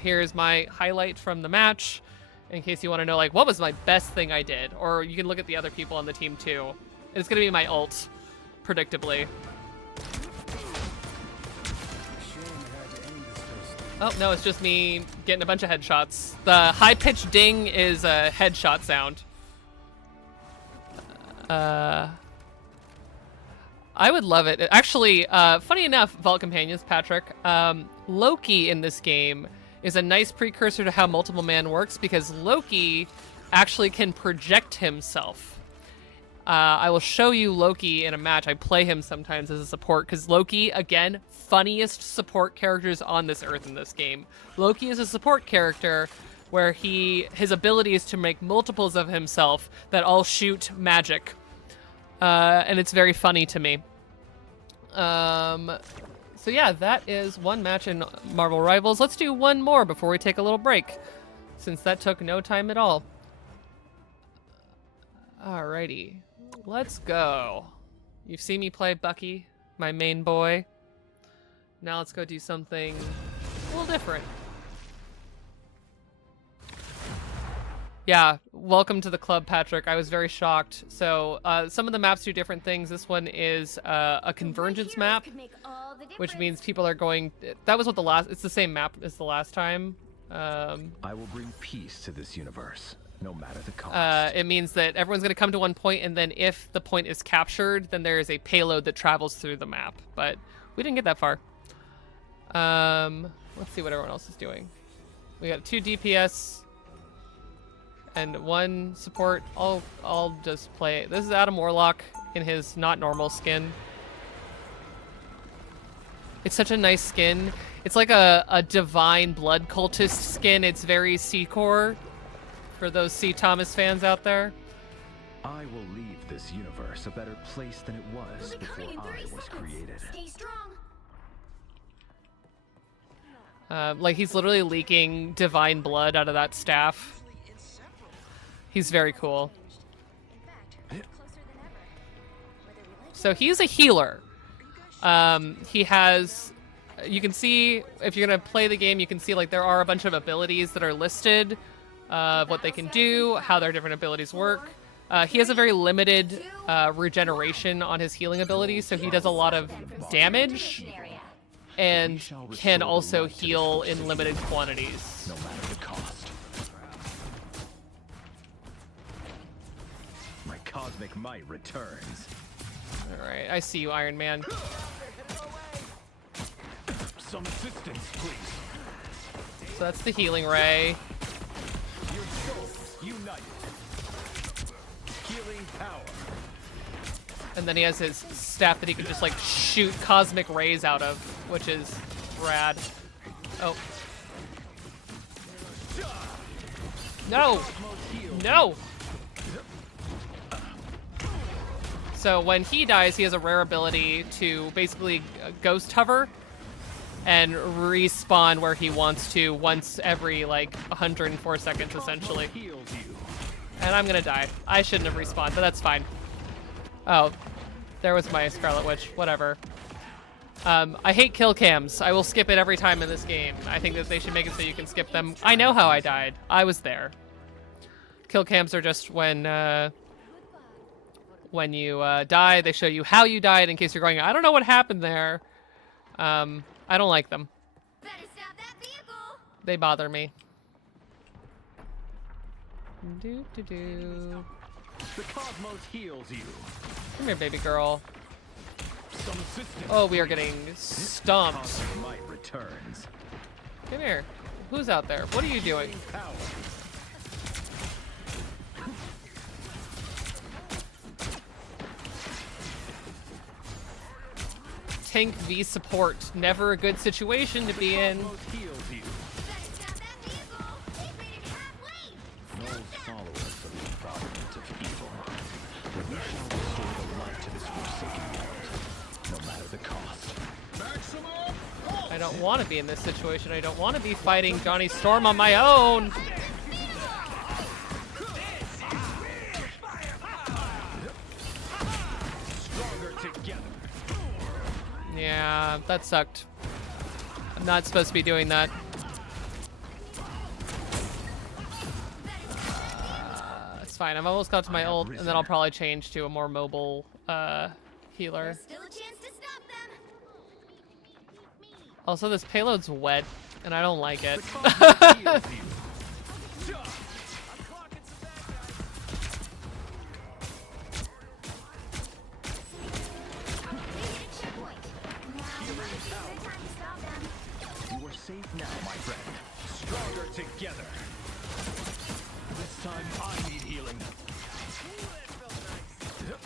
Here's my highlight from the match, in case you want to know, like, what was my best thing I did? Or you can look at the other people on the team too. It's gonna be my ult, predictably. Oh, no, it's just me getting a bunch of headshots. The high-pitched ding is a headshot sound. I would love it. Actually, funny enough, Vault Companions, Patrick, Loki in this game is a nice precursor to how Multiple Man works, because Loki actually can project himself. I will show you Loki in a match. I play him sometimes as a support, because Loki, again, funniest support characters on this earth in this game. Loki is a support character where his ability is to make multiples of himself that all shoot magic. And it's very funny to me. So yeah, that is one match in Marvel Rivals. Let's do one more before we take a little break, since that took no time at all. Alrighty, let's go. You've seen me play Bucky, my main boy. Now let's go do something a little different. Yeah, welcome to the club, Patrick. I was very shocked. So some of the maps do different things. This one is a convergence map, which means people are going... That was what the last... It's the same map as the last time. I will bring peace to this universe, no matter the cost. It means that everyone's going to come to one point, and then if the point is captured, then there is a payload that travels through the map. But we didn't get that far. Let's see what everyone else is doing. We got 2 DPS... and 1 support. I'll just play. This is Adam Warlock in his not normal skin. It's such a nice skin. It's like a divine blood cultist skin. It's very C-core for those C. Thomas fans out there. I will leave this universe a better place than it was before I was created. Stay strong. Like he's literally leaking divine blood out of that staff. He's very cool. So he's a healer. He has, you can see, if you're gonna play the game, you can see like there are a bunch of abilities that are listed, what they can do, how their different abilities work. He has a very limited regeneration on his healing abilities, so he does a lot of damage and can also heal in limited quantities. No matter the cost. My cosmic might returns. Alright, I see you, Iron Man. Some assistance, please. So that's the healing ray. Your souls united. Healing power. And then he has his staff that he can just like shoot cosmic rays out of, which is rad. Oh. No! No! So when he dies, he has a rare ability to basically ghost hover and respawn where he wants to once every like 104 seconds essentially. And I'm gonna die. I shouldn't have respawned, but that's fine. Oh, there was my Scarlet Witch. Whatever. I hate kill cams. I will skip it every time in this game. I think that they should make it so you can skip them. I know how I died. I was there. Kill cams are just when you die, they show you how you died in case you're going, I don't know what happened there. I don't like them. Better stop that vehicle. They bother me. Do. The cosmos heals you. Come here, baby girl. Some assistance. Oh, we are getting stomped. Cosmic might returns. Come here. Who's out there? What are you doing? Power. Tank v support. Never a good situation to be in. Cosmos heals you. Better stop that vehicle. He's ready to have waves. No followers of the providence of evil. But we shall restore the light to this forsaken world, no matter the cost. Maximum! I don't want to be in this situation. I don't want to be fighting Johnny Storm on my own. Stronger together. Yeah, that sucked. I'm not supposed to be doing that. It's fine. I'm almost got to my ult, and then I'll probably change to a more mobile healer. There's still a chance to stop them. Also, this payload's wet, and I don't like it. The cosmos heals you. They hit a checkpoint. Now might be a good time to stop them. You are safe now, my friend. Stronger together. This time I need healing.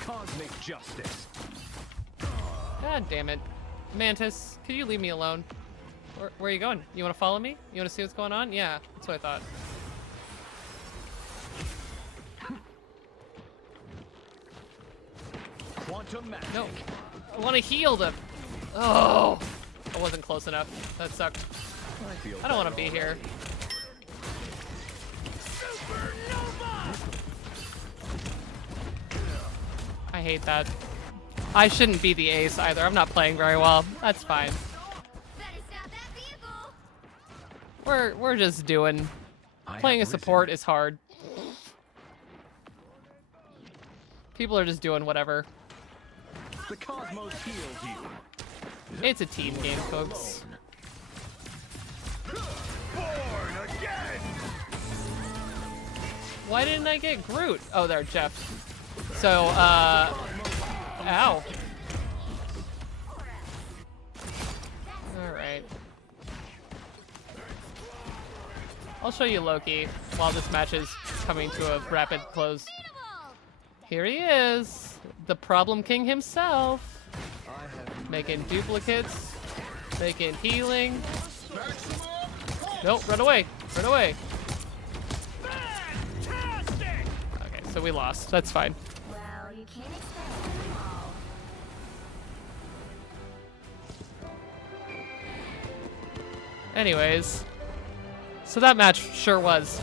Cosmic justice. God damn it. Mantis, could you leave me alone? Where are you going? You want to follow me? You want to see what's going on? Yeah, that's what I thought. Quantum magic. No. I want to heal them. Oh! I wasn't close enough. That sucked. I don't want to be here. I hate that. I shouldn't be the ace either. I'm not playing very well. That's fine. Better stop that vehicle. We're just doing. I Playing a have support risen. is hard. People are just doing whatever. The cosmos heals you. It's a team game, folks. Born again. Why didn't I get Groot? Oh, there, Jeff. So, ow. Alright. I'll show you Loki while this match is coming to a rapid close. Here he is, the Problem King himself. Making duplicates, making healing. Nope, run away, run away. Okay, so we lost, that's fine. Well, you can't expect them all. Anyways, so that match sure was.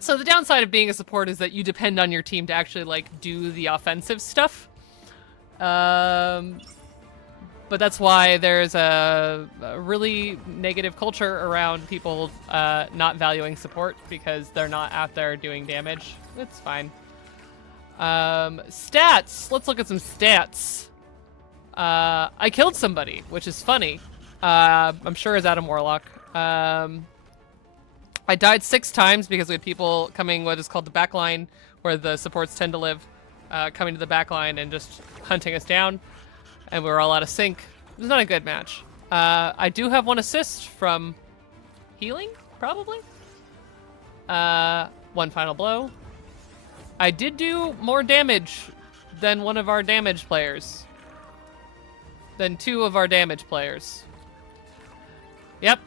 So the downside of being a support is that you depend on your team to actually like do the offensive stuff. But that's why there's a really negative culture around people not valuing support because they're not out there doing damage. It's fine. Stats. Let's look at some stats. I killed somebody, which is funny. I'm sure it's Adam Warlock. I died 6 times because we had people coming what is called the back line, where the supports tend to live. coming to the back line and just hunting us down, and we were all out of sync. It was not a good match. I do have 1 assist from healing, probably. 1 final blow. I did do more damage than one of our damage players. Than 2 of our damage players. Yep.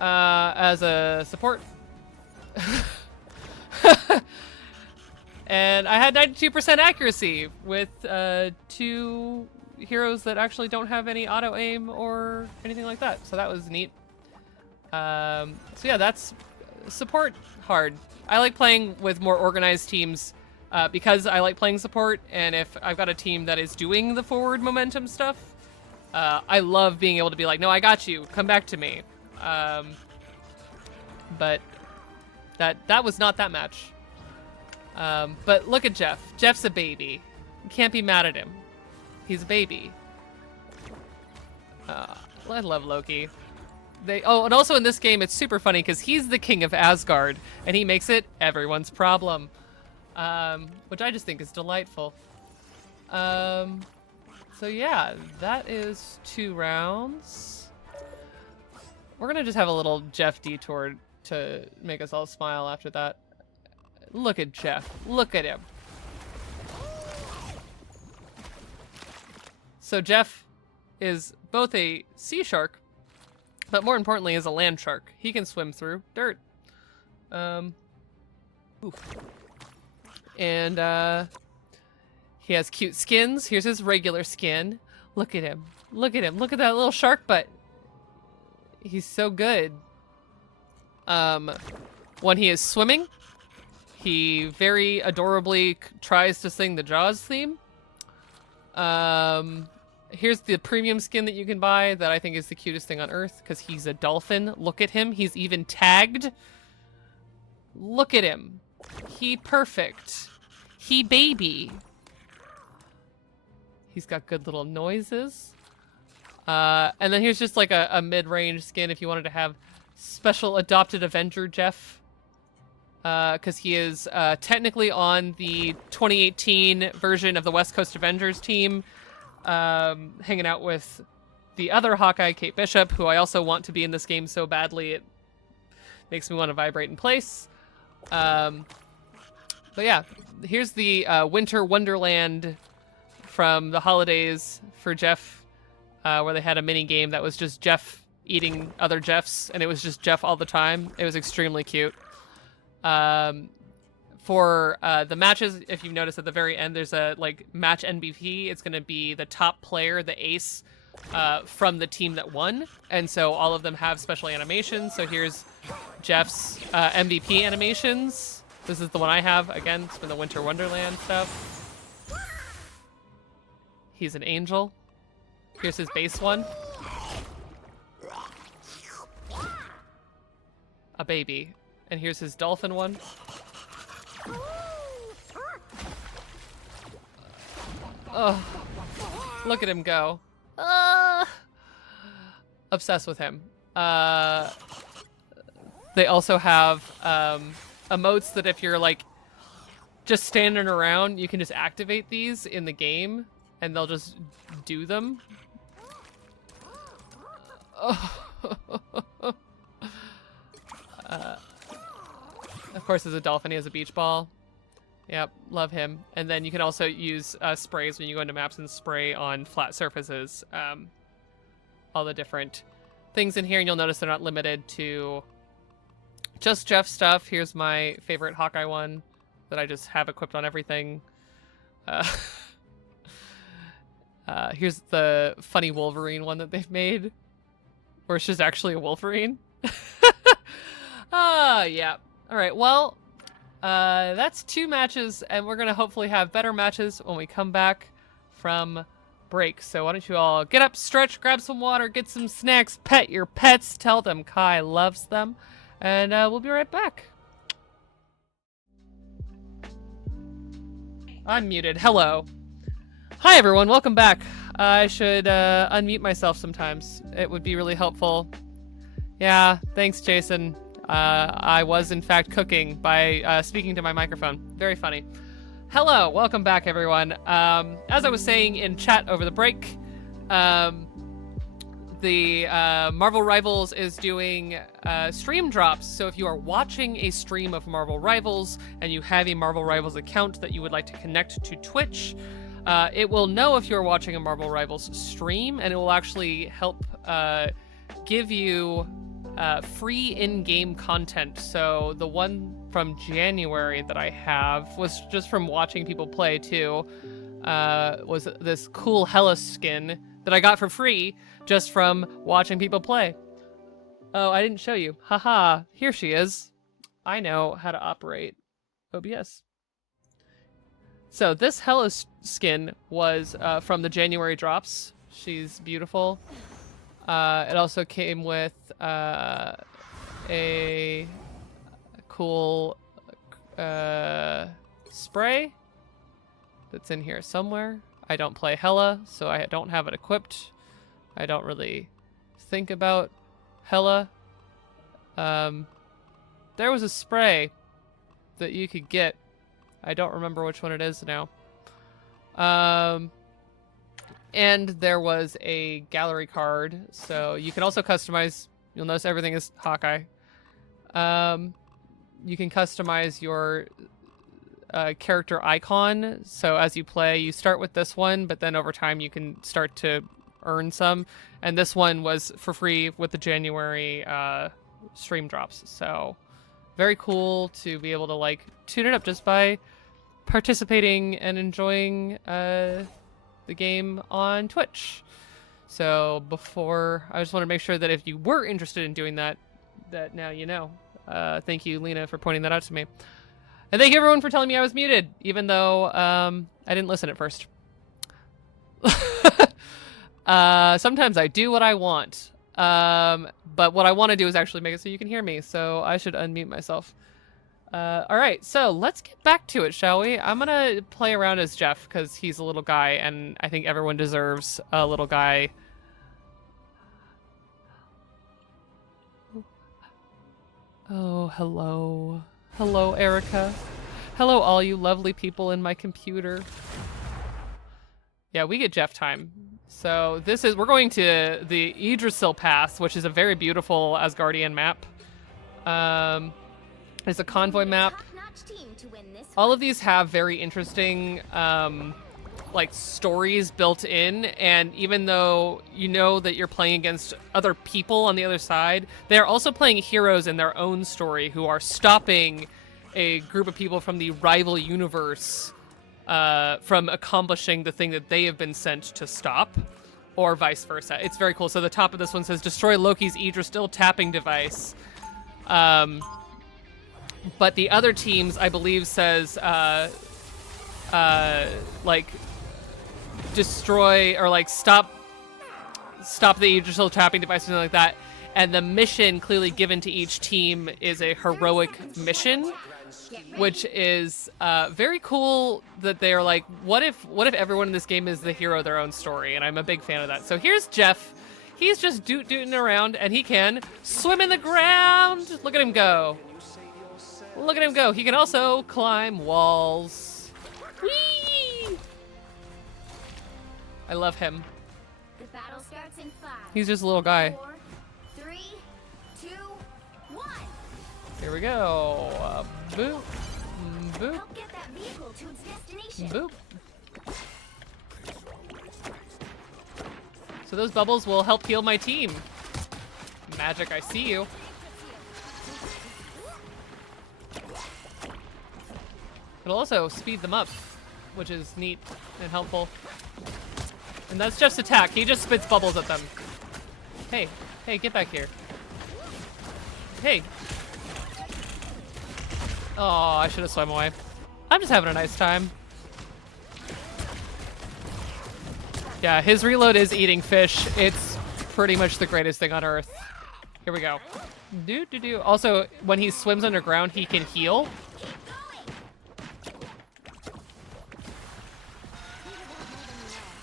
As a support. And I had 92% accuracy with 2 heroes that actually don't have any auto aim or anything like that. So that was neat. So yeah, that's support hard. I like playing with more organized teams because I like playing support, and if I've got a team that is doing the forward momentum stuff, I love being able to be like, no, I got you, come back to me. But that was not that match. But look at Jeff. Jeff's a baby. You can't be mad at him. He's a baby. I love Loki. And also in this game, it's super funny because he's the king of Asgard, and he makes it everyone's problem, which I just think is delightful. So yeah, that is 2 rounds. We're gonna just have a little Jeff detour to make us all smile after that. Look at Jeff. Look at him. So Jeff is both a sea shark, but more importantly is a land shark. He can swim through dirt. And he has cute skins. Here's his regular skin. Look at him. Look at him. Look at that little shark butt. He's so good. When he is swimming, he very adorably tries to sing the Jaws theme. Here's the premium skin that you can buy that I think is the cutest thing on earth because he's a dolphin. Look at him. He's even tagged. Look at him. He perfect. He baby. He's got good little noises. And then here's just like a mid-range skin if you wanted to have special adopted Avenger Jeff. Because he is technically on the 2018 version of the West Coast Avengers team. Hanging out with the other Hawkeye, Kate Bishop, who I also want to be in this game so badly it makes me want to vibrate in place. But yeah, here's the Winter Wonderland from the holidays for Jeff, where they had a mini game that was just Jeff eating other Jeffs, and it was just Jeff all the time. It was extremely cute. For the matches, if you've noticed at the very end, there's a like match MVP. It's going to be the top player, the ace, from the team that won. And so all of them have special animations. So here's Jeff's MVP animations. This is the one I have. Again, it's from the Winter Wonderland stuff. He's an angel. Here's his base one. A baby. And here's his dolphin one. Oh, look at him go. Obsessed with him. They also have emotes that if you're like just standing around, you can just activate these in the game and they'll just do them. Of course, as a dolphin, he has a beach ball. Yep, love him. And then you can also use sprays when you go into maps and spray on flat surfaces. All the different things in here, and you'll notice they're not limited to just Jeff stuff. Here's my favorite Hawkeye one that I just have equipped on everything. Here's the funny Wolverine one that they've made, where it's just actually a Wolverine. Yeah. All right, well, that's 2 matches, and we're going to hopefully have better matches when we come back from break. So why don't you all get up, stretch, grab some water, get some snacks, pet your pets, tell them Kai loves them, and we'll be right back. I'm muted. Hello. Hi, everyone. Welcome back. I should unmute myself sometimes. It would be really helpful. Yeah, thanks, Jason. I was, in fact, cooking by speaking to my microphone. Very funny. Hello, welcome back, everyone. As I was saying in chat over the break, the Marvel Rivals is doing stream drops. So if you are watching a stream of Marvel Rivals and you have a Marvel Rivals account that you would like to connect to Twitch, it will know if you're watching a Marvel Rivals stream, and it will actually help give you free in-game content. So the one from January that I have was just from watching people play too. Was this cool Hela skin that I got for free just from watching people play. Oh, I didn't show you. Haha, here she is. I know how to operate OBS. So this Hela skin was from the January drops. She's beautiful. It also came with a cool spray that's in here somewhere. I don't play Hela, so I don't have it equipped. I don't really think about Hela. There was a spray that you could get. I don't remember which one it is now. And there was a gallery card, so you can also customize. You'll notice everything is Hawkeye. You can customize your character icon. So as you play, you start with this one, but then over time you can start to earn some. And this one was for free with the January stream drops. So very cool to be able to like tune it up just by participating and enjoying the game on Twitch. So before, I just want to make sure that if you were interested in doing that, that now you know. Thank you, Lena, for pointing that out to me. And thank you, everyone, for telling me I was muted, even though I didn't listen at first. Sometimes I do what I want. But what I want to do is actually make it so you can hear me, so I should unmute myself. All right, so let's get back to it, shall we? I'm going to play around as Jeff, because he's a little guy, and I think everyone deserves a little guy. Oh, hello. Hello, Erica. Hello, all you lovely people in my computer. Yeah, we get Jeff time. So we're going to the Yggdrasill Pass, which is a very beautiful Asgardian map. It's a convoy map. All of these have very interesting, like, stories built in, and even though you know that you're playing against other people on the other side, they're also playing heroes in their own story who are stopping a group of people from the rival universe from accomplishing the thing that they have been sent to stop, or vice versa. It's very cool. So the top of this one says, destroy Loki's Yggdrasill tapping device. But the other teams, I believe, says, like, destroy or, like, stop the Yggdrasill tapping device or something like that. And the mission clearly given to each team is a heroic mission, which is very cool that they're like, what if everyone in this game is the hero of their own story? And I'm a big fan of that. So here's Jeff. He's just dooting around, and he can swim in the ground. Look at him go. Look at him go. He can also climb walls. Whee! I love him. The battle starts in 5. He's just a little guy. 4, 3, 2, 1. Here we go. Boop. Boop. Help get that vehicle to its destination. Boop. So those bubbles will help heal my team. Magic, I see you. It'll also speed them up, which is neat and helpful. And that's Jeff's attack. He just spits bubbles at them. Hey, hey, get back here. Hey. Oh, I should have swum away. I'm just having a nice time. Yeah, his reload is eating fish. It's pretty much the greatest thing on earth. Here we go. Do. Also, when he swims underground, he can heal.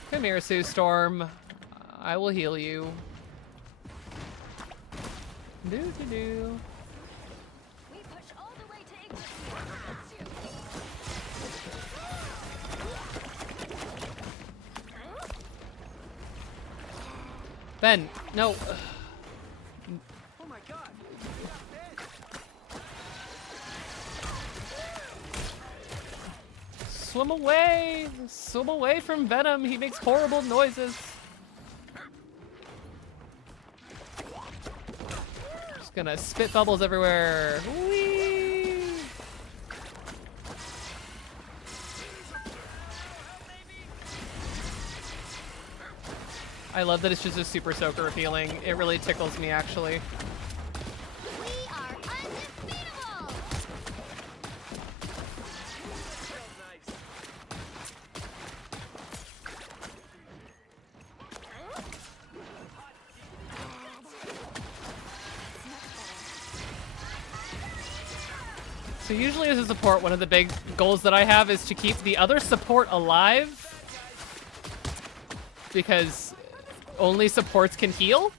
Come here, Sue Storm. I will heal you. Do. We push all the way to Yggdrasill. Ben, no. Oh my god. Swim away! Swim away from Venom. He makes horrible noises. Just gonna spit bubbles everywhere. Whee! I love that it's just a super soaker feeling. It really tickles me, actually. We are undefeatable! So usually as a support, one of the big goals that I have is to keep the other support alive. Because only supports can heal.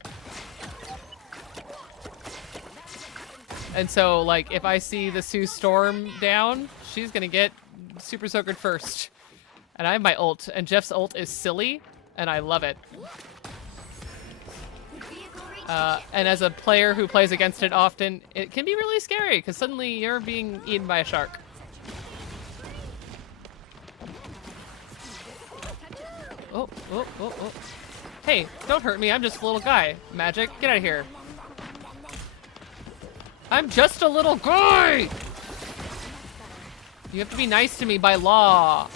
And so, like, if I see the Sue Storm down, she's gonna get super soakered first. And I have my ult, and Jeff's ult is silly, and I love it. And as a player who plays against it often, it can be really scary, because suddenly you're being eaten by a shark. Oh, oh, oh, oh. Hey, don't hurt me, I'm just a little guy. Magic, get out of here. I'm just a little guy! You have to be nice to me by law.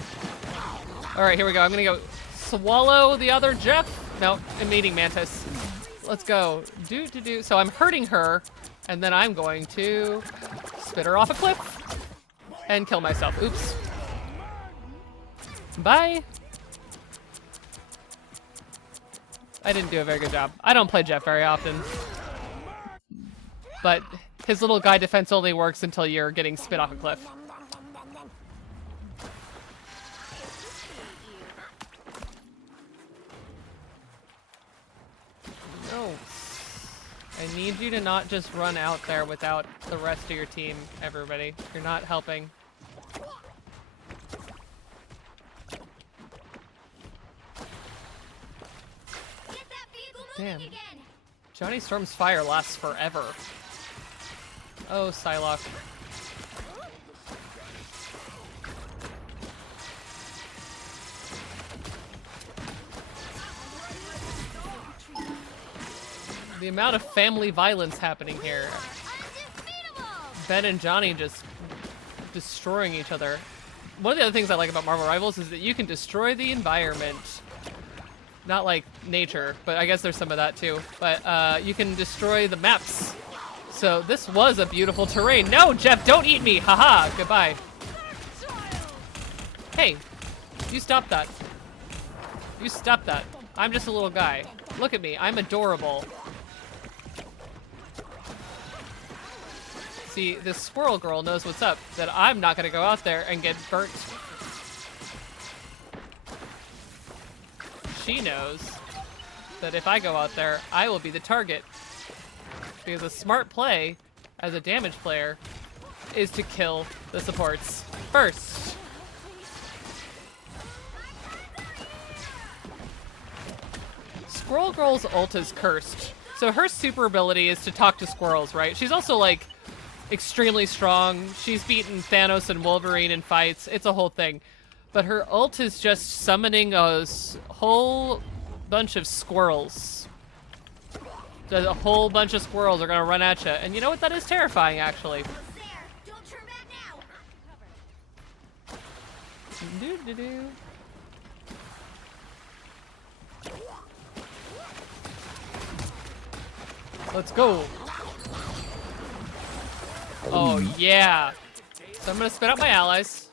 Alright, here we go. I'm gonna go swallow the other Jeff. No, I'm eating Mantis. Let's go. Do. So I'm hurting her, and then I'm going to spit her off a cliff and kill myself. Oops. Bye. I didn't do a very good job. I don't play Jeff very often. But his little guy defense only works until you're getting spit off a cliff. No. I need you to not just run out there without the rest of your team, everybody. You're not helping. Damn. Johnny Storm's fire lasts forever. Oh, Psylocke. The amount of family violence happening here. Ben and Johnny just destroying each other. One of the other things I like about Marvel Rivals is that you can destroy the environment. Not like nature, but I guess there's some of that too. But you can destroy the maps. So this was a beautiful terrain. No, Jeff, don't eat me. Haha, goodbye. Hey, you stop that. You stop that. I'm just a little guy. Look at me, I'm adorable. See, this squirrel girl knows what's up, that I'm not gonna go out there and get burnt. She knows that if I go out there, I will be the target. Because a smart play, as a damage player, is to kill the supports first. Squirrel Girl's ult is cursed. So her super ability is to talk to squirrels, right? She's also, like, extremely strong. She's beaten Thanos and Wolverine in fights. It's a whole thing. But her ult is just summoning a whole bunch of squirrels. So a whole bunch of squirrels are gonna run at you. And you know what? That is terrifying, actually. Don't turn back now. Do-do-do. Let's go. Oh, yeah. So I'm gonna spit out my allies.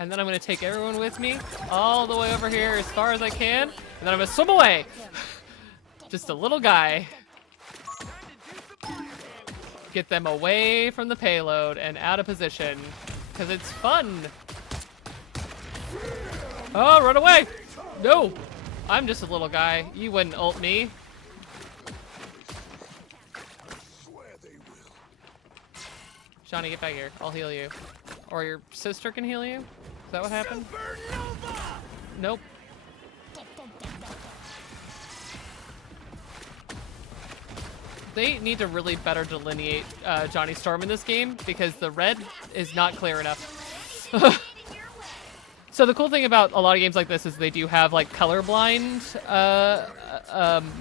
And then I'm gonna take everyone with me all the way over here as far as I can. And then I'm gonna swim away. Just a little guy. Get them away from the payload and out of position. Because it's fun. Oh, run away. No. I'm just a little guy. You wouldn't ult me. Johnny, get back here. I'll heal you. Or your sister can heal you? Is that what happened? Nope. they need to really better delineate Johnny Storm in this game because the red is not clear enough. So the cool thing about a lot of games like this is they do have like colorblind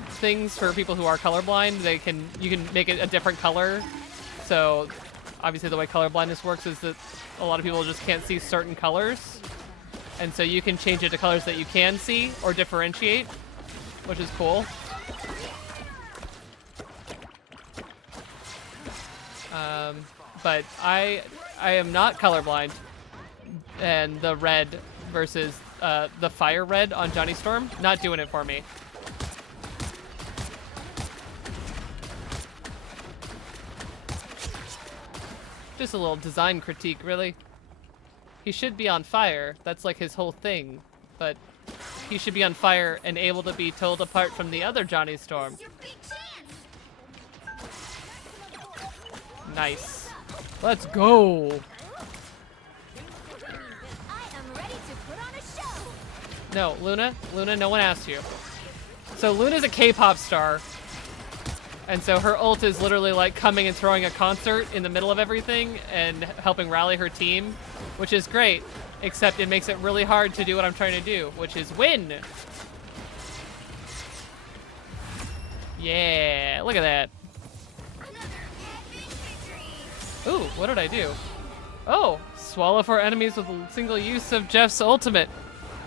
things for people who are colorblind. You can make it a different color. So obviously the way colorblindness works is that a lot of people just can't see certain colors. And so you can change it to colors that you can see or differentiate, which is cool. But I am not colorblind, and the red versus the fire red on Johnny Storm, not doing it for me. Just a little design critique, really. He should be on fire. That's like his whole thing. But he should be on fire and able to be told apart from the other Johnny Storm. Nice. Let's go. I am ready to put on a show. No, Luna, no one asked you. So Luna's a K-pop star. And so her ult is literally like coming and throwing a concert in the middle of everything and helping rally her team, which is great, except it makes it really hard to do what I'm trying to do, which is win. Yeah, look at that. Ooh, what did I do? Oh, swallow 4 enemies with a single use of Jeff's ultimate.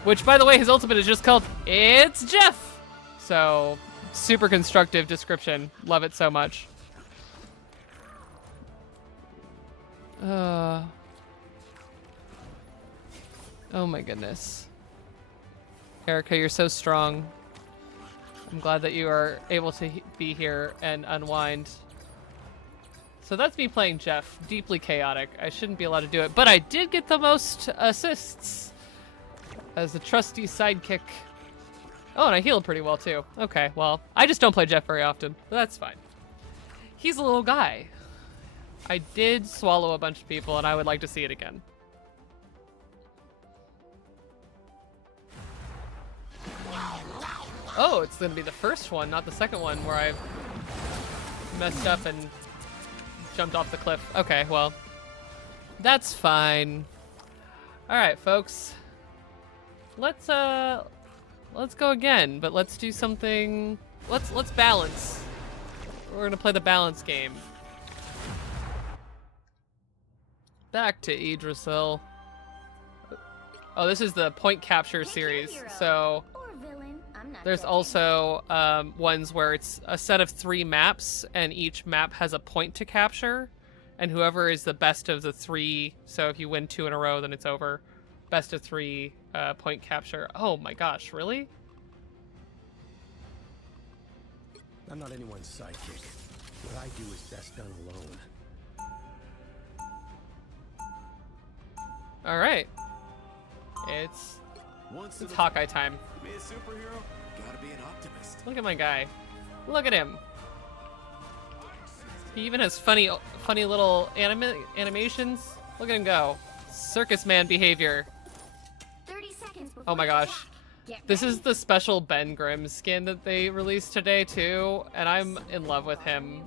Which, by the way, his ultimate is just called It's Jeff. So, super constructive description. Love it so much. Oh my goodness. Erica, you're so strong. I'm glad that you are able to be here and unwind. So that's me playing Jeff. Deeply chaotic. I shouldn't be allowed to do it, but I did get the most assists as a trusty sidekick. Oh, and I healed pretty well too. Okay, well, I just don't play Jeff very often, but that's fine. He's a little guy. I did swallow a bunch of people, and I would like to see it again. Oh, it's gonna be the first one, not the second one, where I messed up and jumped off the cliff. Okay, well, that's fine. All right, folks. Let's go again, but let's do something. Let's balance. We're gonna play the balance game. Back to Yggdrasill. Oh, this is the point capture series. So there's also ones where it's a set of 3 maps, and each map has a point to capture, and whoever is the best of the 3. So if you win 2 in a row, then it's over. Best of 3 point capture. Oh my gosh, really? I'm not anyone's sidekick. What I do is best done alone. All right. It's Hawkeye time. Be a superhero, gotta be an optimist. Look at my guy. Look at him. He even has funny little animations. Look at him go. Circus man behavior. 30 seconds before Oh my gosh. Get This ready. is the special Ben Grimm skin that they released today too, and I'm in love with him.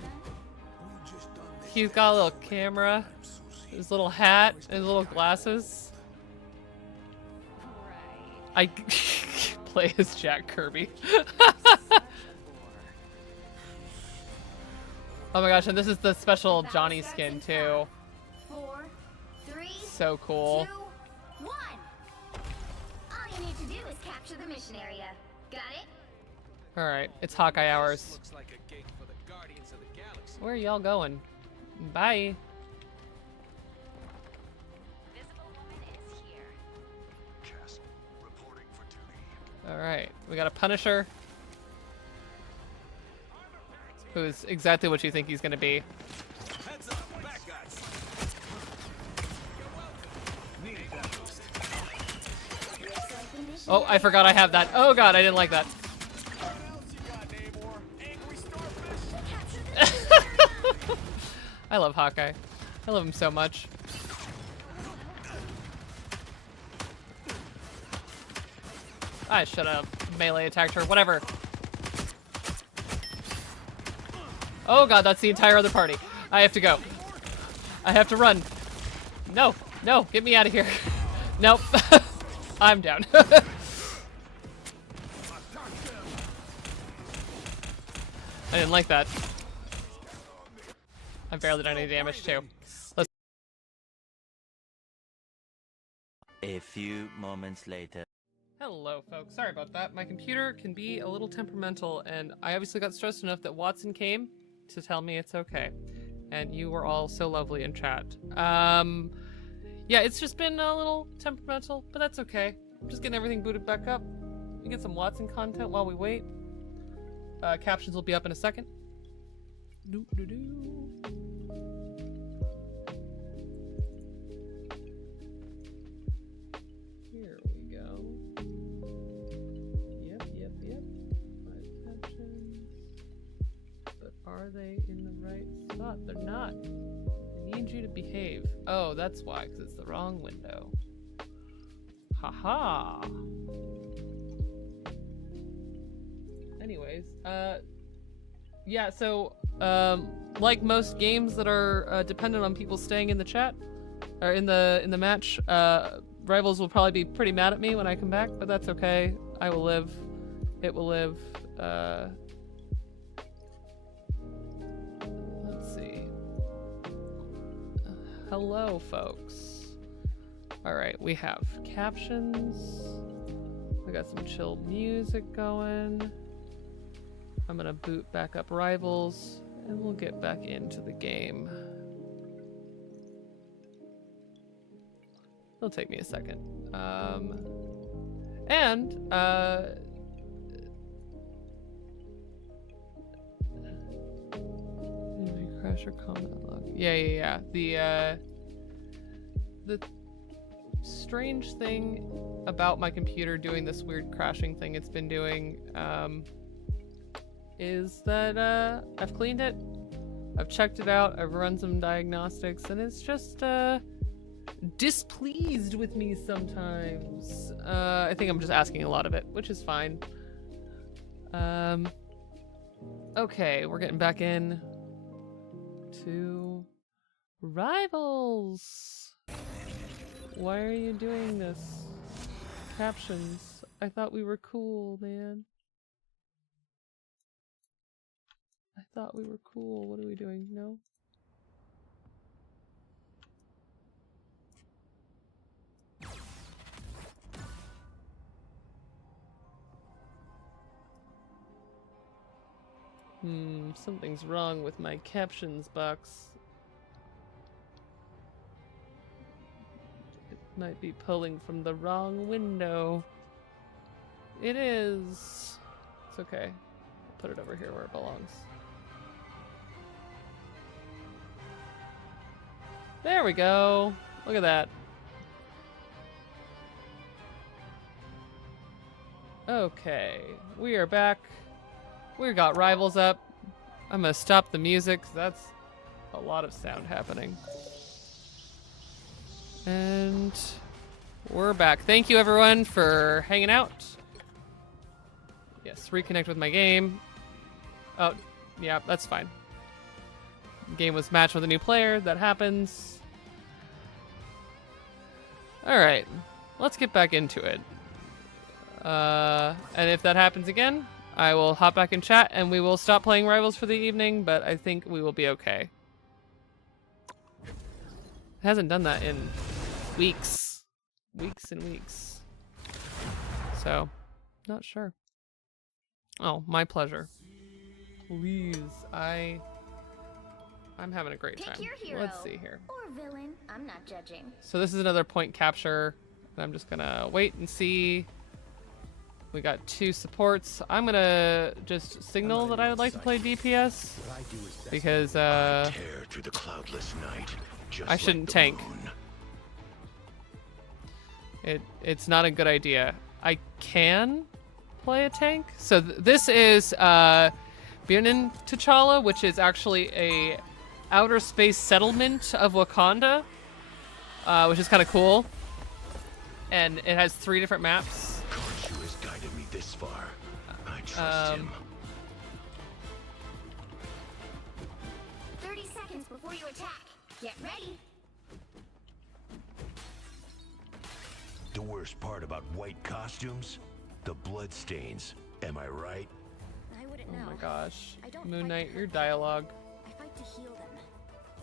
He's got a little camera, his little hat, and his little glasses. I play as Jack Kirby. Oh my gosh, and this is the special Johnny skin too. 4, 3, So cool. 2, 1. All you need to do is capture the mission area. Got it? Alright, it's Hawkeye hours. Looks like a gig for the Guardians of the Galaxy. Where are y'all going? Bye. Visible woman is here. Castle, reporting for duty. Alright, we got a Punisher. Who's exactly what you think he's gonna be. Heads up, back guys. Need that boost. Oh, I forgot I have that. Oh god, I didn't like that. What else you got, Namor? Angry starfish? I love Hawkeye. I love him so much. I should have melee attacked her. Whatever. Oh god, that's the entire other party. I have to go. I have to run. No, no, get me out of here. Nope. I'm down. I didn't like that. I've barely done any damage too. Let's A few moments later. Hello, folks. Sorry about that. My computer can be a little temperamental, and I obviously got stressed enough that Watson came to tell me it's okay. And you were all so lovely in chat. Yeah, it's just been a little temperamental, but that's okay. I'm just getting everything booted back up. We get some Watson content while we wait. Captions will be up in a second. Doo-doo-doo. Here we go. Yep. Five captions. But are they in the right spot? They're not. I need you to behave. Oh, that's why, because it's the wrong window. Haha. Anyways, yeah, so, like most games that are dependent on people staying in the chat, or in the match, Rivals will probably be pretty mad at me when I come back, but that's okay. I will live. It will live. Let's see. Hello, folks. Alright, we have captions. We got some chill music going. I'm gonna boot back up Rivals, and we'll get back into the game. It'll take me a second. Crash or comment log. Yeah. The strange thing about my computer doing this weird crashing thing it's been doing, is that I've cleaned it, I've checked it out, I've run some diagnostics, and it's just displeased with me sometimes. I think I'm just asking a lot of it, which is fine. Okay, we're getting back in to Rivals. Why are you doing this? Captions. I thought we were cool, man. I thought we were cool. What are we doing? No? Something's wrong with my captions box. It might be pulling from the wrong window. It is. It's okay. I'll put it over here where it belongs. There we go. Look at that. Okay, we are back. We got Rivals up. I'm gonna stop the music, 'cause that's a lot of sound happening. And we're back. Thank you everyone for hanging out. Yes, reconnect with my game. Oh, yeah, that's fine. Game was matched with a new player. That happens. Alright, let's get back into it. And if that happens again, I will hop back in chat and we will stop playing Rivals for the evening, but I think we will be okay. It hasn't done that in weeks. Weeks and weeks. So, not sure. Oh, my pleasure. Please, I'm having a great time. Pick your hero. Let's see here. Or villain. I'm not judging. So this is another point capture. And I'm just gonna wait and see. We got 2 supports. I'm gonna just signal that I would like to play DPS because Tear through the cloudless night, just I shouldn't like the tank. moon. It's not a good idea. I can play a tank. So this is Birnin T'Challa, which is actually a outer space settlement of Wakanda, which is kind of cool. And it has 3 different maps. Khonshu has guided me this far. I trust him. before you attack. Get ready. The worst part about white costumes? The bloodstains. Am I right? I wouldn't Oh know. my gosh. I don't Moon fight Knight, to your hurt them. dialogue. I fight to heal them.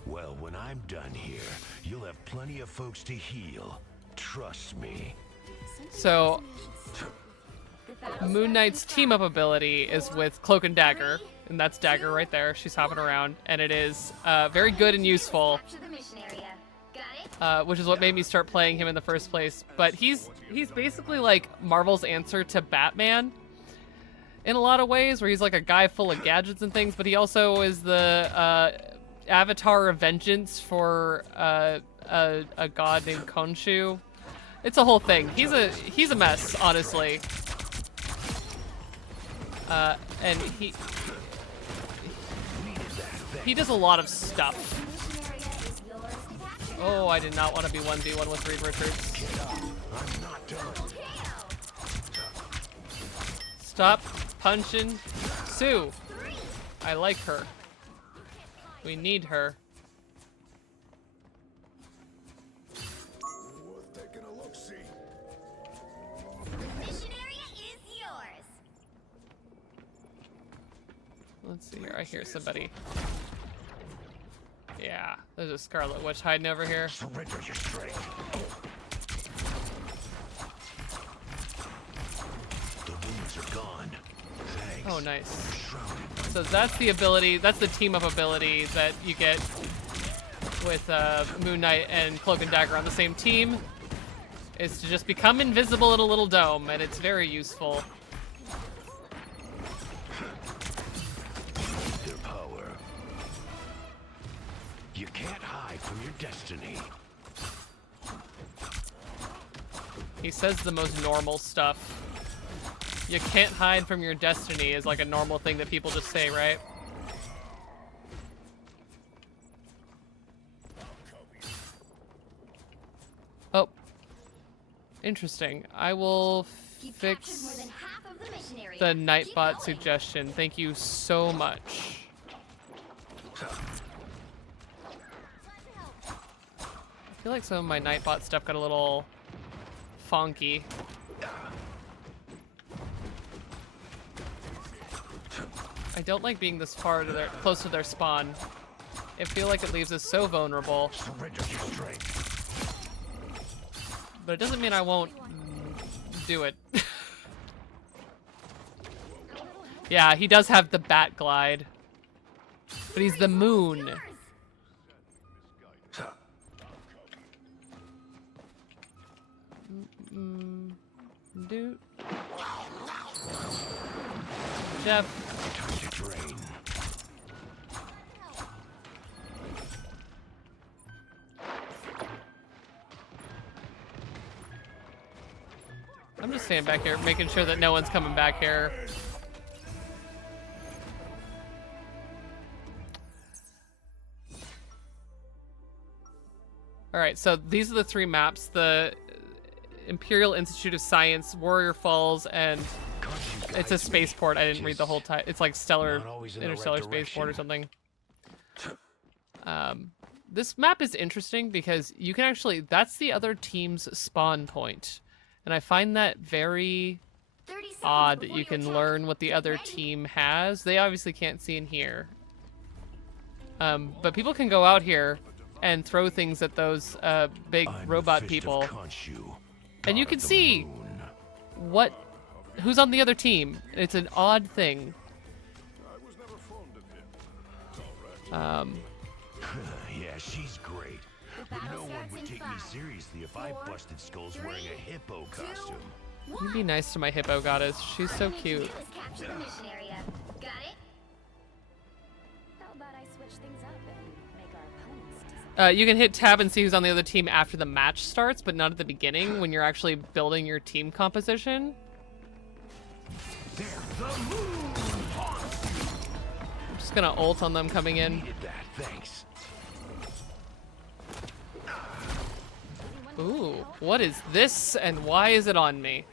Well, when I'm done here, you'll have plenty of folks to heal. Trust me. So, Moon Knight's team-up ability is with Cloak and Dagger, and that's Dagger right there. She's hopping around, and it is very good and useful, Capture the mission area. Got it? which is what made me start playing him in the first place. But he's basically like Marvel's answer to Batman in a lot of ways, where he's like a guy full of gadgets and things, but he also is the avatar of vengeance for a god named Khonshu. It's a whole thing. He's a mess, honestly. And he does a lot of stuff. Mission area is yours to capture. Oh, I did not want to be 1v1 with Reed Richards. I'm not done. Stop punching Sue. I like her. We need her. Mission area is yours. Let's see here. I hear somebody. Yeah, there's a Scarlet Witch hiding over here. Surrender your strength. The wounds are gone. Thanks. Oh, nice. Shrouded. So that's the ability, that's the team-up ability that you get with Moon Knight and Cloak and Dagger on the same team, is to just become invisible in a little dome, and it's very useful. Their power. You can't hide from your destiny. He says the most normal stuff. You can't hide from your destiny is like a normal thing that people just say, right? Oh. Interesting. I will You've captured more fix than half of the mission area. the Keep Nightbot going. suggestion. Thank you so much. I feel like some of my Nightbot stuff got a little funky. I don't like being this far to close to their spawn. I feel like it leaves us so vulnerable, Surrender your strength. but it doesn't mean I won't do it. Yeah, he does have the bat glide, but he's the moon. Dude. Jeff. Time to drain. I'm just standing back here, making sure that no one's coming back here. Alright, so these are the three maps. The Imperial Institute of Science, Warrior Falls, and it's a spaceport. I didn't read the whole time. It's like Stellar, Not always in the right Interstellar Spaceport or direction. something. This map is interesting because you can actually, that's the other team's spawn point. And I find that very 30 seconds odd that before you can attack. learn what the other Ready? team has. They obviously can't see in here. But people can go out here and throw things at those big I'm the robot fist of people. Khonshu, And you god can of the see moon. who's on the other team. It's an odd thing. Yeah, she's great. But battle no one starts would in take me 5, seriously if I 4, busted skulls wearing a hippo 2, costume. You be nice to my hippo goddess. She's so All you need to cute. do is capture the mission area. Got it? How about I switch things up and make our opponents decide? You can hit tab and see who's on the other team after the match starts, but not at the beginning when you're actually building your team composition. There, the moon haunts you. I'm just gonna ult on them coming in. Needed that, thanks. Ooh, what is this and why is it on me?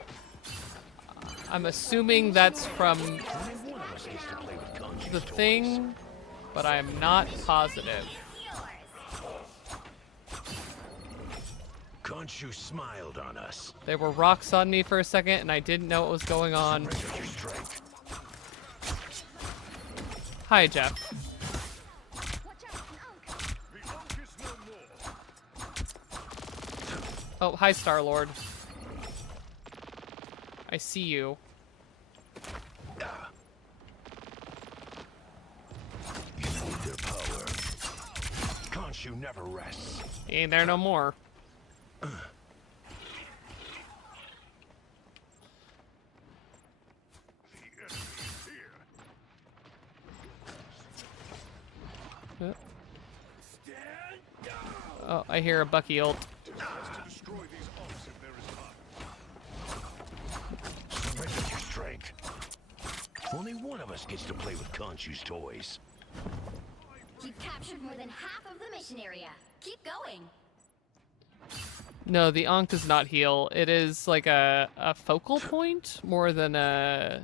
I'm assuming that's from Only one of us gets to play with Khonshu's the toys. thing, but I'm not positive. Yours. Khonshu smiled on us. They were rocks on me for a second, and I didn't know what was going on. Surrender your strength. Hi, Jeff. Oh, hi, Star-Lord. I see you. You need their power. Khonshu never rests. He ain't there no more. Oh, I hear a Bucky ult. Surrender your strength. Only one of us gets to play with Khonshu's toys. You've captured more than half of the mission area. Keep going. No, the Ankh does not heal. It is like a focal point more than a...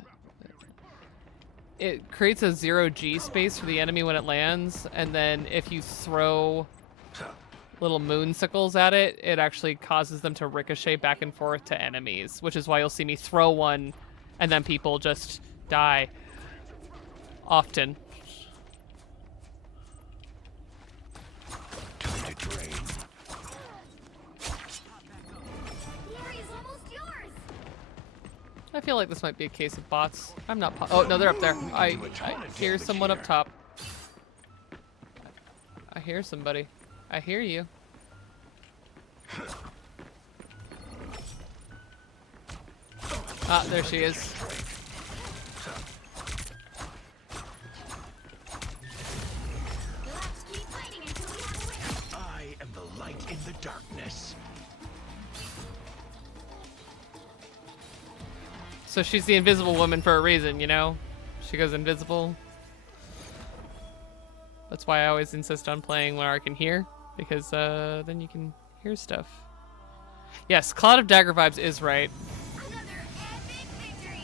It creates a 0G space for the enemy when it lands, and then if you throw little moonsicles at it, it actually causes them to ricochet back and forth to enemies, which is why you'll see me throw one, and then people just die. Often. Time to drain. The area's almost yours. I feel like this might be a case of bots. I'm not oh, no, they're up there. I hear someone up top. I hear somebody. I hear you. Ah, there she is. Let's keep fighting until we have a winner. I am the light in the darkness. So she's the invisible woman for a reason, you know? She goes invisible. That's why I always insist on playing when I can hear, because then you can hear stuff. Yes, Cloud of Dagger vibes is right. Another epic victory.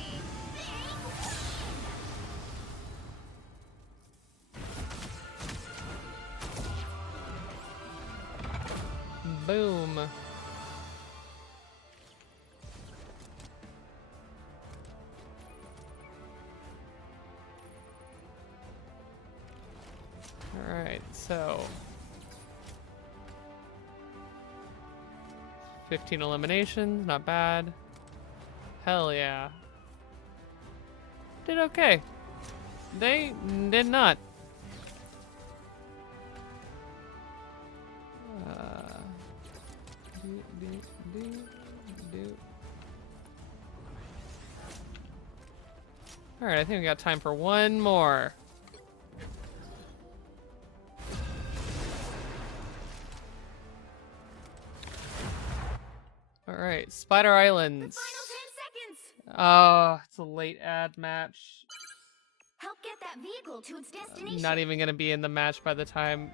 Boom. Alright, so 15 eliminations, not bad. Hell yeah. Did okay. They did not. Alright, I think we got time for one more. Alright, Spider Islands. Final 10 seconds. Oh, it's a late ad match. Help get that vehicle to its destination. Not even gonna be in the match by the time.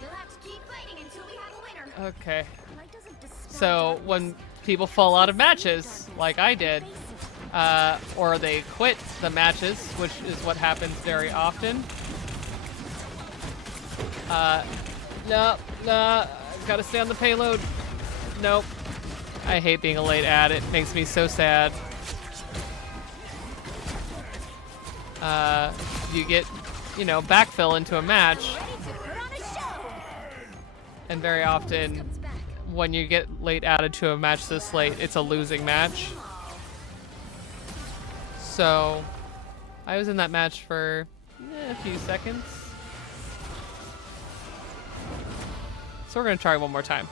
You'll have to keep fighting until we have a winner. Okay. Light doesn't dispel So darkness. when people fall out of matches, like I did, or they quit the matches, which is what happens very often. No, gotta stay on the payload. Nope. I hate being a late ad. It makes me so sad. You get, you know, backfill into a match, Ready to put on a show. and very often Comes back. when you get late added to a match this late, it's a losing match. So I was in that match for a few seconds. So we're gonna try one more time.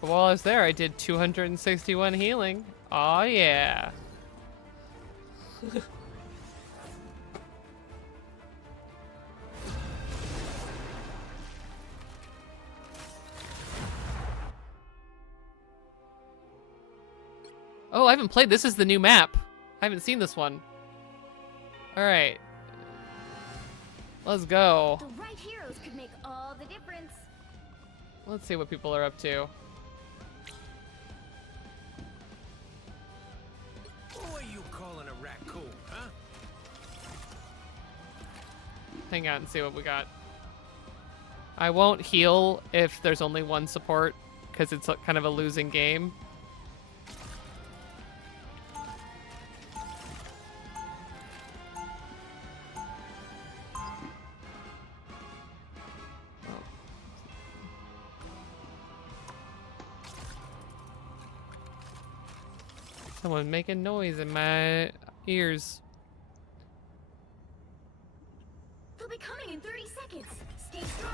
But while I was there, I did 261 healing. Aw, yeah. Oh, I haven't played. This is the new map. I haven't seen this one. Alright. Let's go. The right heroes could make all the difference. Let's see what people are up to. Who are you calling a raccoon, huh? hang out and see what we got. I won't heal if there's only one support, because it's kind of a losing game. Someone making noise in my ears. They'll be coming in 30 seconds. Stay strong.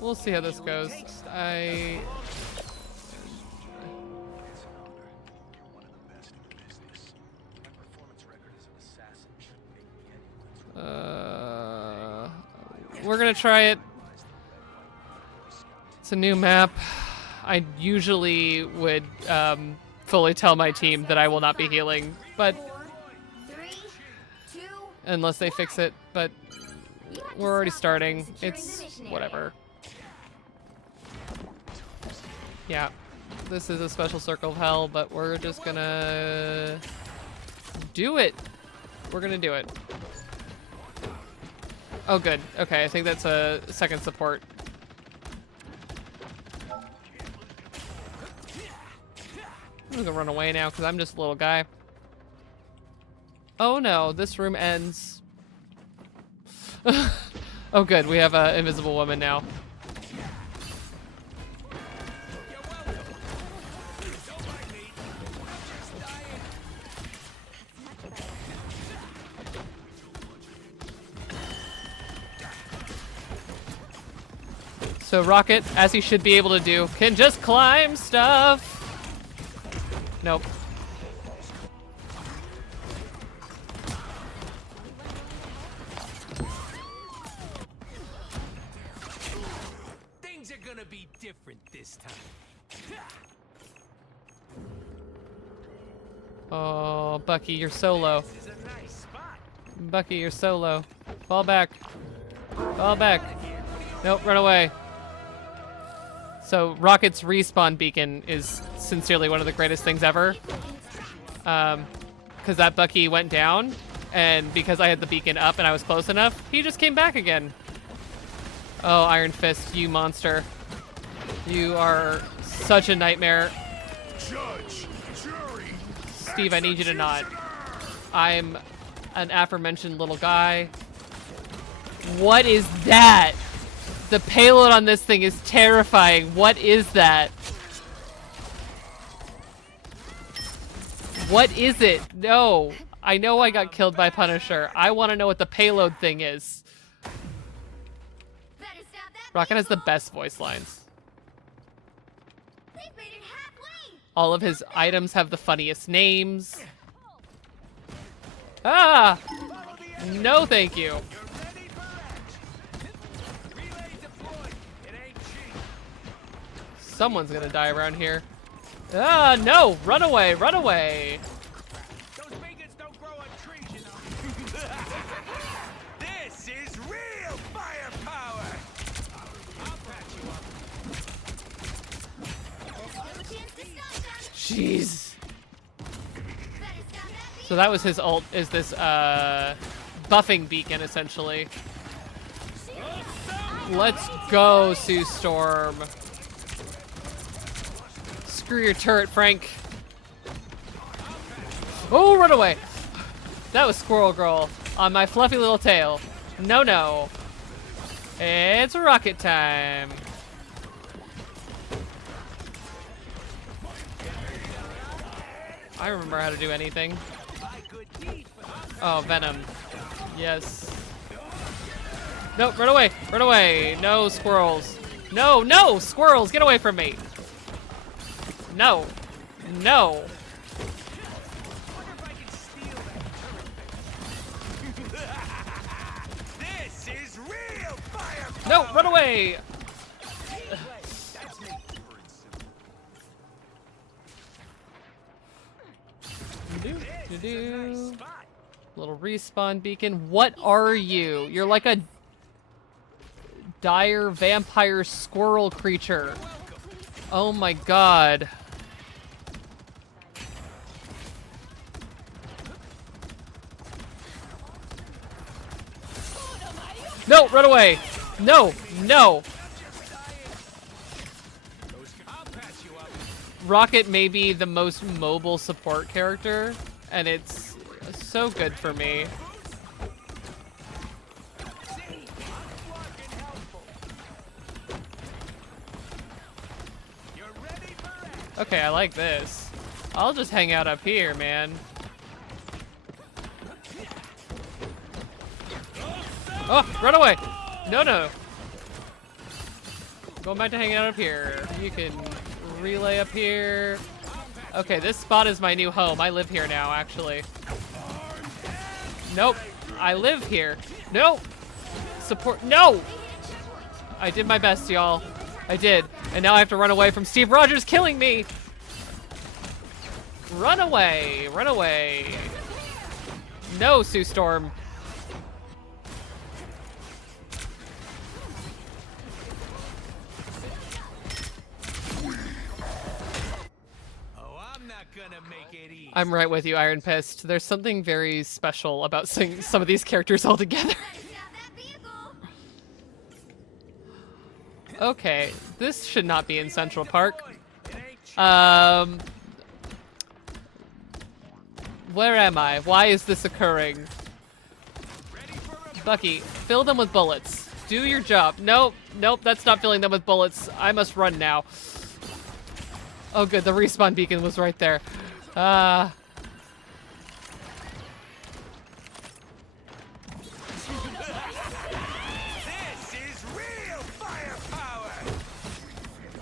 We'll see how this goes. We're gonna try it. It's a new map. I usually would fully tell my team that I will not be healing, but 4, 3, 2, unless they fix it, but we're already starting. It's whatever. Yeah, this is a special circle of hell, but we're just gonna do it. We're gonna do it. Oh, good. Okay, I think that's a second support. I'm gonna run away now because I'm just a little guy. Oh no, this room ends. Oh good, we have an invisible woman now. So Rocket, as he should be able to do, can just climb stuff. Nope. Things are gonna be different this time. Oh, Bucky, you're solo. This is a nice spot. Bucky, you're solo. Fall back. Fall back. Nope, run away. So Rocket's respawn beacon is sincerely one of the greatest things ever. Because that Bucky went down, and because I had the beacon up and I was close enough, he just came back again. Oh, Iron Fist, you monster. You are such a nightmare. Judge, jury. Steve, I need you to not. I'm an aforementioned little guy. What is that? The payload on this thing is terrifying. What is that? What is it? No. I know I got killed by Punisher. I want to know what the payload thing is. better stop that. Rocket has the best voice lines. They've made it halfway. All of his items have the funniest names. Ah! No, thank you. You're ready for action. Relay deployed. It ain't cheap. Someone's gonna die around here. Ah, no! Run away! Run away! Those beacons don't grow on trees, you know. This is real firepower. I'll patch you up. Still a chance to stop them. Jeez. Better stop that. So that was his ult, is this, buffing beacon, essentially. Let's go, Sue Storm. Screw your turret, Frank. Oh, run away. That was Squirrel Girl on my fluffy little tail. No, no. It's rocket time. I remember how to do anything. Oh, Venom. Yes. No, run away. Run away. No, squirrels. No, no, squirrels. Get away from me. No. No. This is real firepower. No, run away. That's me. Do. Little respawn beacon. What are you? You're like a dire vampire squirrel creature. Oh my god. No, run away. No, no. I'll patch you up. Rocket may be the most mobile support character, and it's so good for me. See, I'm fucking helpful. You're ready for action. Okay, I like this. I'll just hang out up here, man. Oh, run away! No, no. Going back to hanging out up here. You can relay up here. Okay, this spot is my new home. I live here now, actually. Nope. I live here. Nope. Support. No! I did my best, y'all. I did. And now I have to run away from Steve Rogers killing me. Run away. Run away. No, Sue Storm. Oh, I'm not gonna make it easy. I'm right with you, Iron Fist. There's something very special about seeing some of these characters all together. Okay, this should not be in Central Park. Where am I? Why is this occurring? Bucky, fill them with bullets. Do your job. Nope, nope, that's not filling them with bullets. I must run now. Oh good, the respawn beacon was right there. This is real firepower.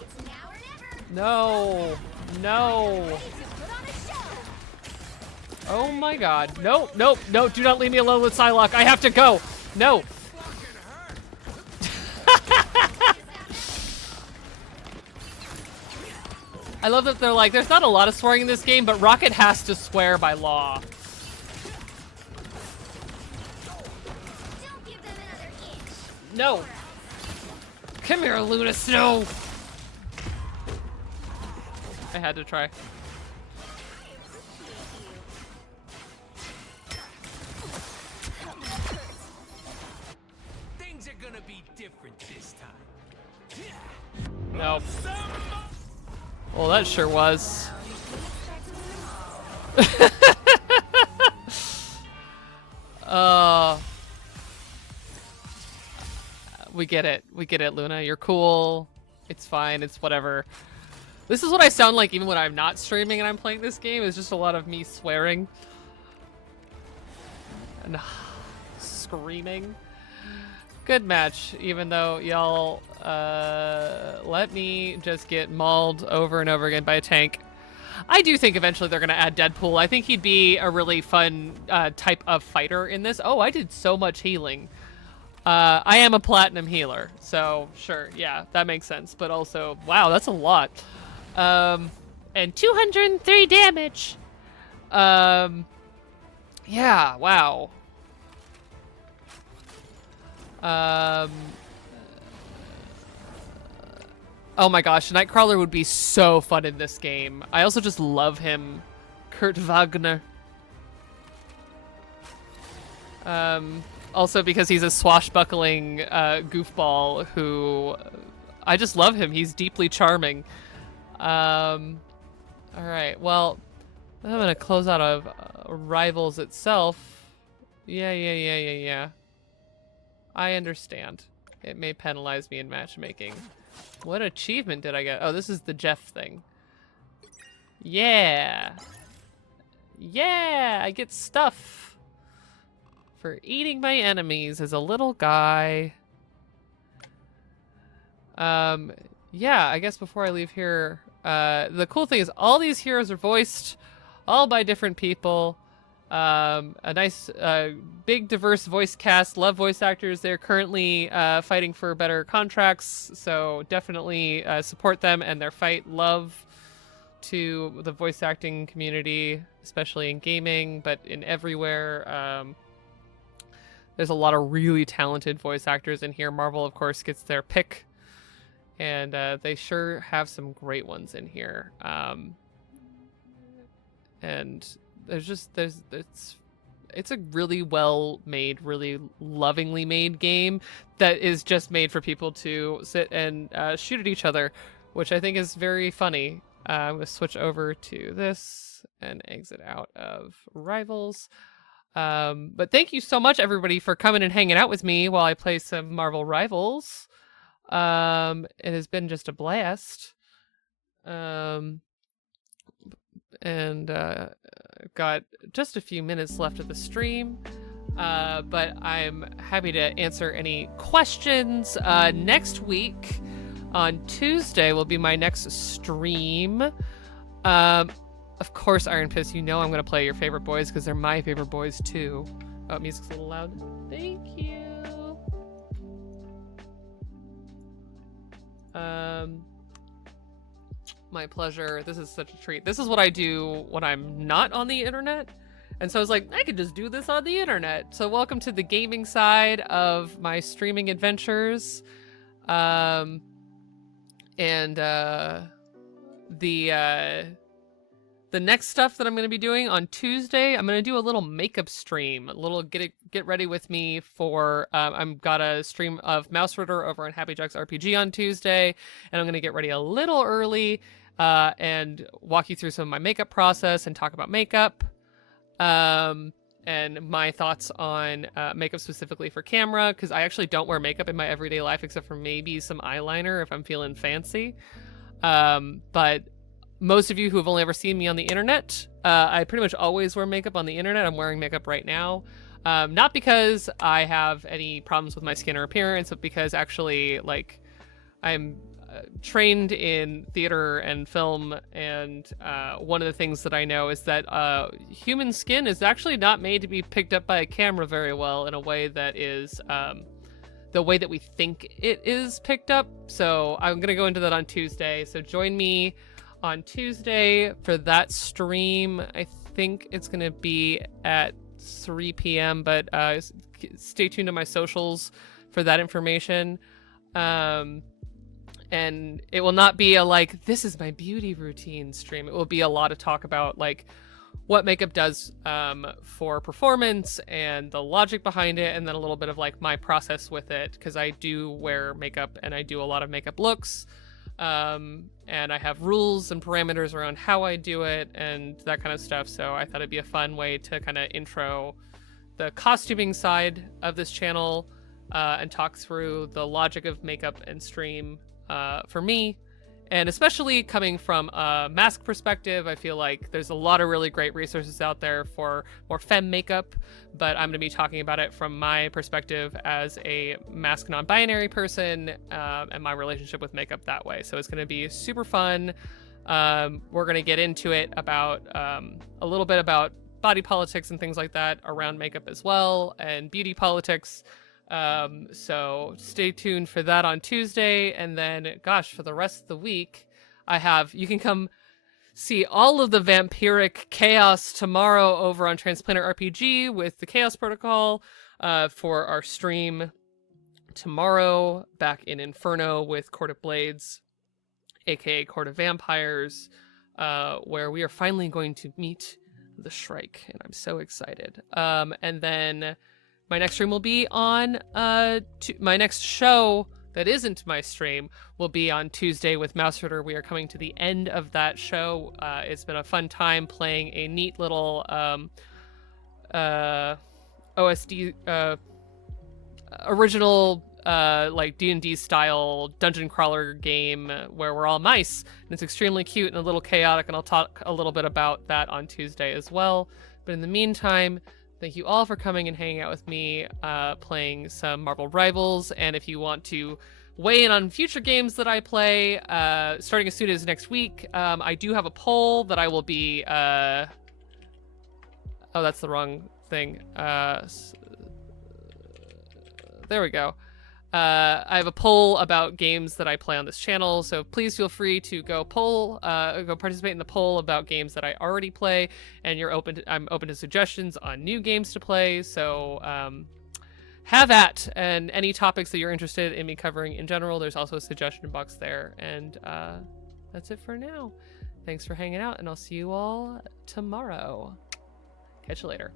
It's now or never. No, no. Put on a show. Oh my god. No, nope, no, do not leave me alone with Psylocke. I have to go. No. I love that they're like, there's not a lot of swearing in this game, but Rocket has to swear by law. Don't give them another inch. No. Come here, Luna Snow. I had to try. Things are gonna be different this time. Nope. Well, that sure was. We get it. We get it, Luna. You're cool. It's fine. It's whatever. This is what I sound like even when I'm not streaming and I'm playing this game. It's just a lot of me swearing. And screaming. Good match, even though y'all let me just get mauled over and over again by a tank. I do think eventually they're gonna add Deadpool. I think he'd be a really fun type of fighter in this. Oh, I did so much healing. I am a platinum healer, so sure, yeah, that makes sense. But also, wow, that's a lot. And 203 damage. Yeah, wow. Oh my gosh, Nightcrawler would be so fun in this game. I also just love him. Kurt Wagner. Also because he's a swashbuckling goofball who... I just love him. He's deeply charming. Alright, well, I'm gonna close out of Rivals itself. Yeah. I understand. It may penalize me in matchmaking. What achievement did I get? Oh, this is the Jeff thing. Yeah! Yeah! I get stuff! For eating my enemies as a little guy. Yeah, I guess before I leave here, the cool thing is all these heroes are voiced all by different people. A nice, big, diverse voice cast. Love voice actors. They're currently fighting for better contracts, so definitely support them and their fight. Love to the voice acting community, especially in gaming, but in everywhere. There's a lot of really talented voice actors in here. Marvel, of course, gets their pick, and they sure have some great ones in here. And it's it's a really well made, really lovingly made game that is just made for people to sit and shoot at each other, which I think is very funny. I'm going to switch over to this and exit out of Rivals. But thank you so much, everybody, for coming and hanging out with me while I play some Marvel Rivals. It has been just a blast. Got just a few minutes left of the stream, but I'm happy to answer any questions. Next week on Tuesday will be my next stream. Of course, Iron Fist, you know I'm going to play your favorite boys because they're my favorite boys too. Oh, music's a little loud. Thank you. My pleasure. This is such a treat. This is what I do when I'm not on the internet. And so I was like, I could just do this on the internet. So welcome to the gaming side of my streaming adventures. The next stuff that I'm going to be doing on Tuesday, I'm going to do a little makeup stream, a little get ready with me for, I've got a stream of Mouse Ritter over on Happy Jacks RPG on Tuesday, and I'm going to get ready a little early, and walk you through some of my makeup process and talk about makeup, and my thoughts on makeup specifically for camera, because I actually don't wear makeup in my everyday life except for maybe some eyeliner if I'm feeling fancy. But most of you who have only ever seen me on the internet, I pretty much always wear makeup on the internet. I'm wearing makeup right now. Not because I have any problems with my skin or appearance, but because actually, like, I'm trained in theater and film, and one of the things that I know is that human skin is actually not made to be picked up by a camera very well in a way that is the way that we think it is picked up. So I'm going to go into that on Tuesday. So join me on Tuesday for that stream. I think it's going to be at 3 p.m., but stay tuned to my socials for that information. And it will not be a, like, this is my beauty routine stream. It will be a lot of talk about, like, what makeup does for performance and the logic behind it, and then a little bit of, like, my process with it, because I do wear makeup and I do a lot of makeup looks. And I have rules and parameters around how I do it and that kind of stuff. So I thought it'd be a fun way to kind of intro the costuming side of this channel, and talk through the logic of makeup and stream for me. And especially coming from a mask perspective, I feel like there's a lot of really great resources out there for more femme makeup, but I'm going to be talking about it from my perspective as a mask non-binary person, and my relationship with makeup that way. So it's going to be super fun. We're going to get into it about a little bit about body politics and things like that around makeup as well, and beauty politics. So stay tuned for that on Tuesday. And then, gosh, for the rest of the week, you can come see all of the vampiric chaos tomorrow over on Transplanet RPG with the Chaos Protocol, for our stream tomorrow back in Inferno with Court of Blades, aka Court of Vampires, where we are finally going to meet the Shrike, and I'm so excited. And then my next stream will be on, my next show that isn't my stream will be on Tuesday with Mouse Ritter. We are coming to the end of that show. It's been a fun time playing a neat little OSD, original, like D&D style dungeon crawler game where we're all mice. And it's extremely cute and a little chaotic, and I'll talk a little bit about that on Tuesday as well. But in the meantime, thank you all for coming and hanging out with me, playing some Marvel Rivals. And if you want to weigh in on future games that I play, starting as soon as next week, I do have a poll that I will be... oh, that's the wrong thing. There we go. I have a poll about games that I play on this channel, so please feel free to go participate in the poll about games that I already play, and I'm open to suggestions on new games to play, so have at. And any topics that you're interested in me covering in general, there's also a suggestion box there. And that's it for now. Thanks for hanging out, and I'll see you all tomorrow. Catch you later.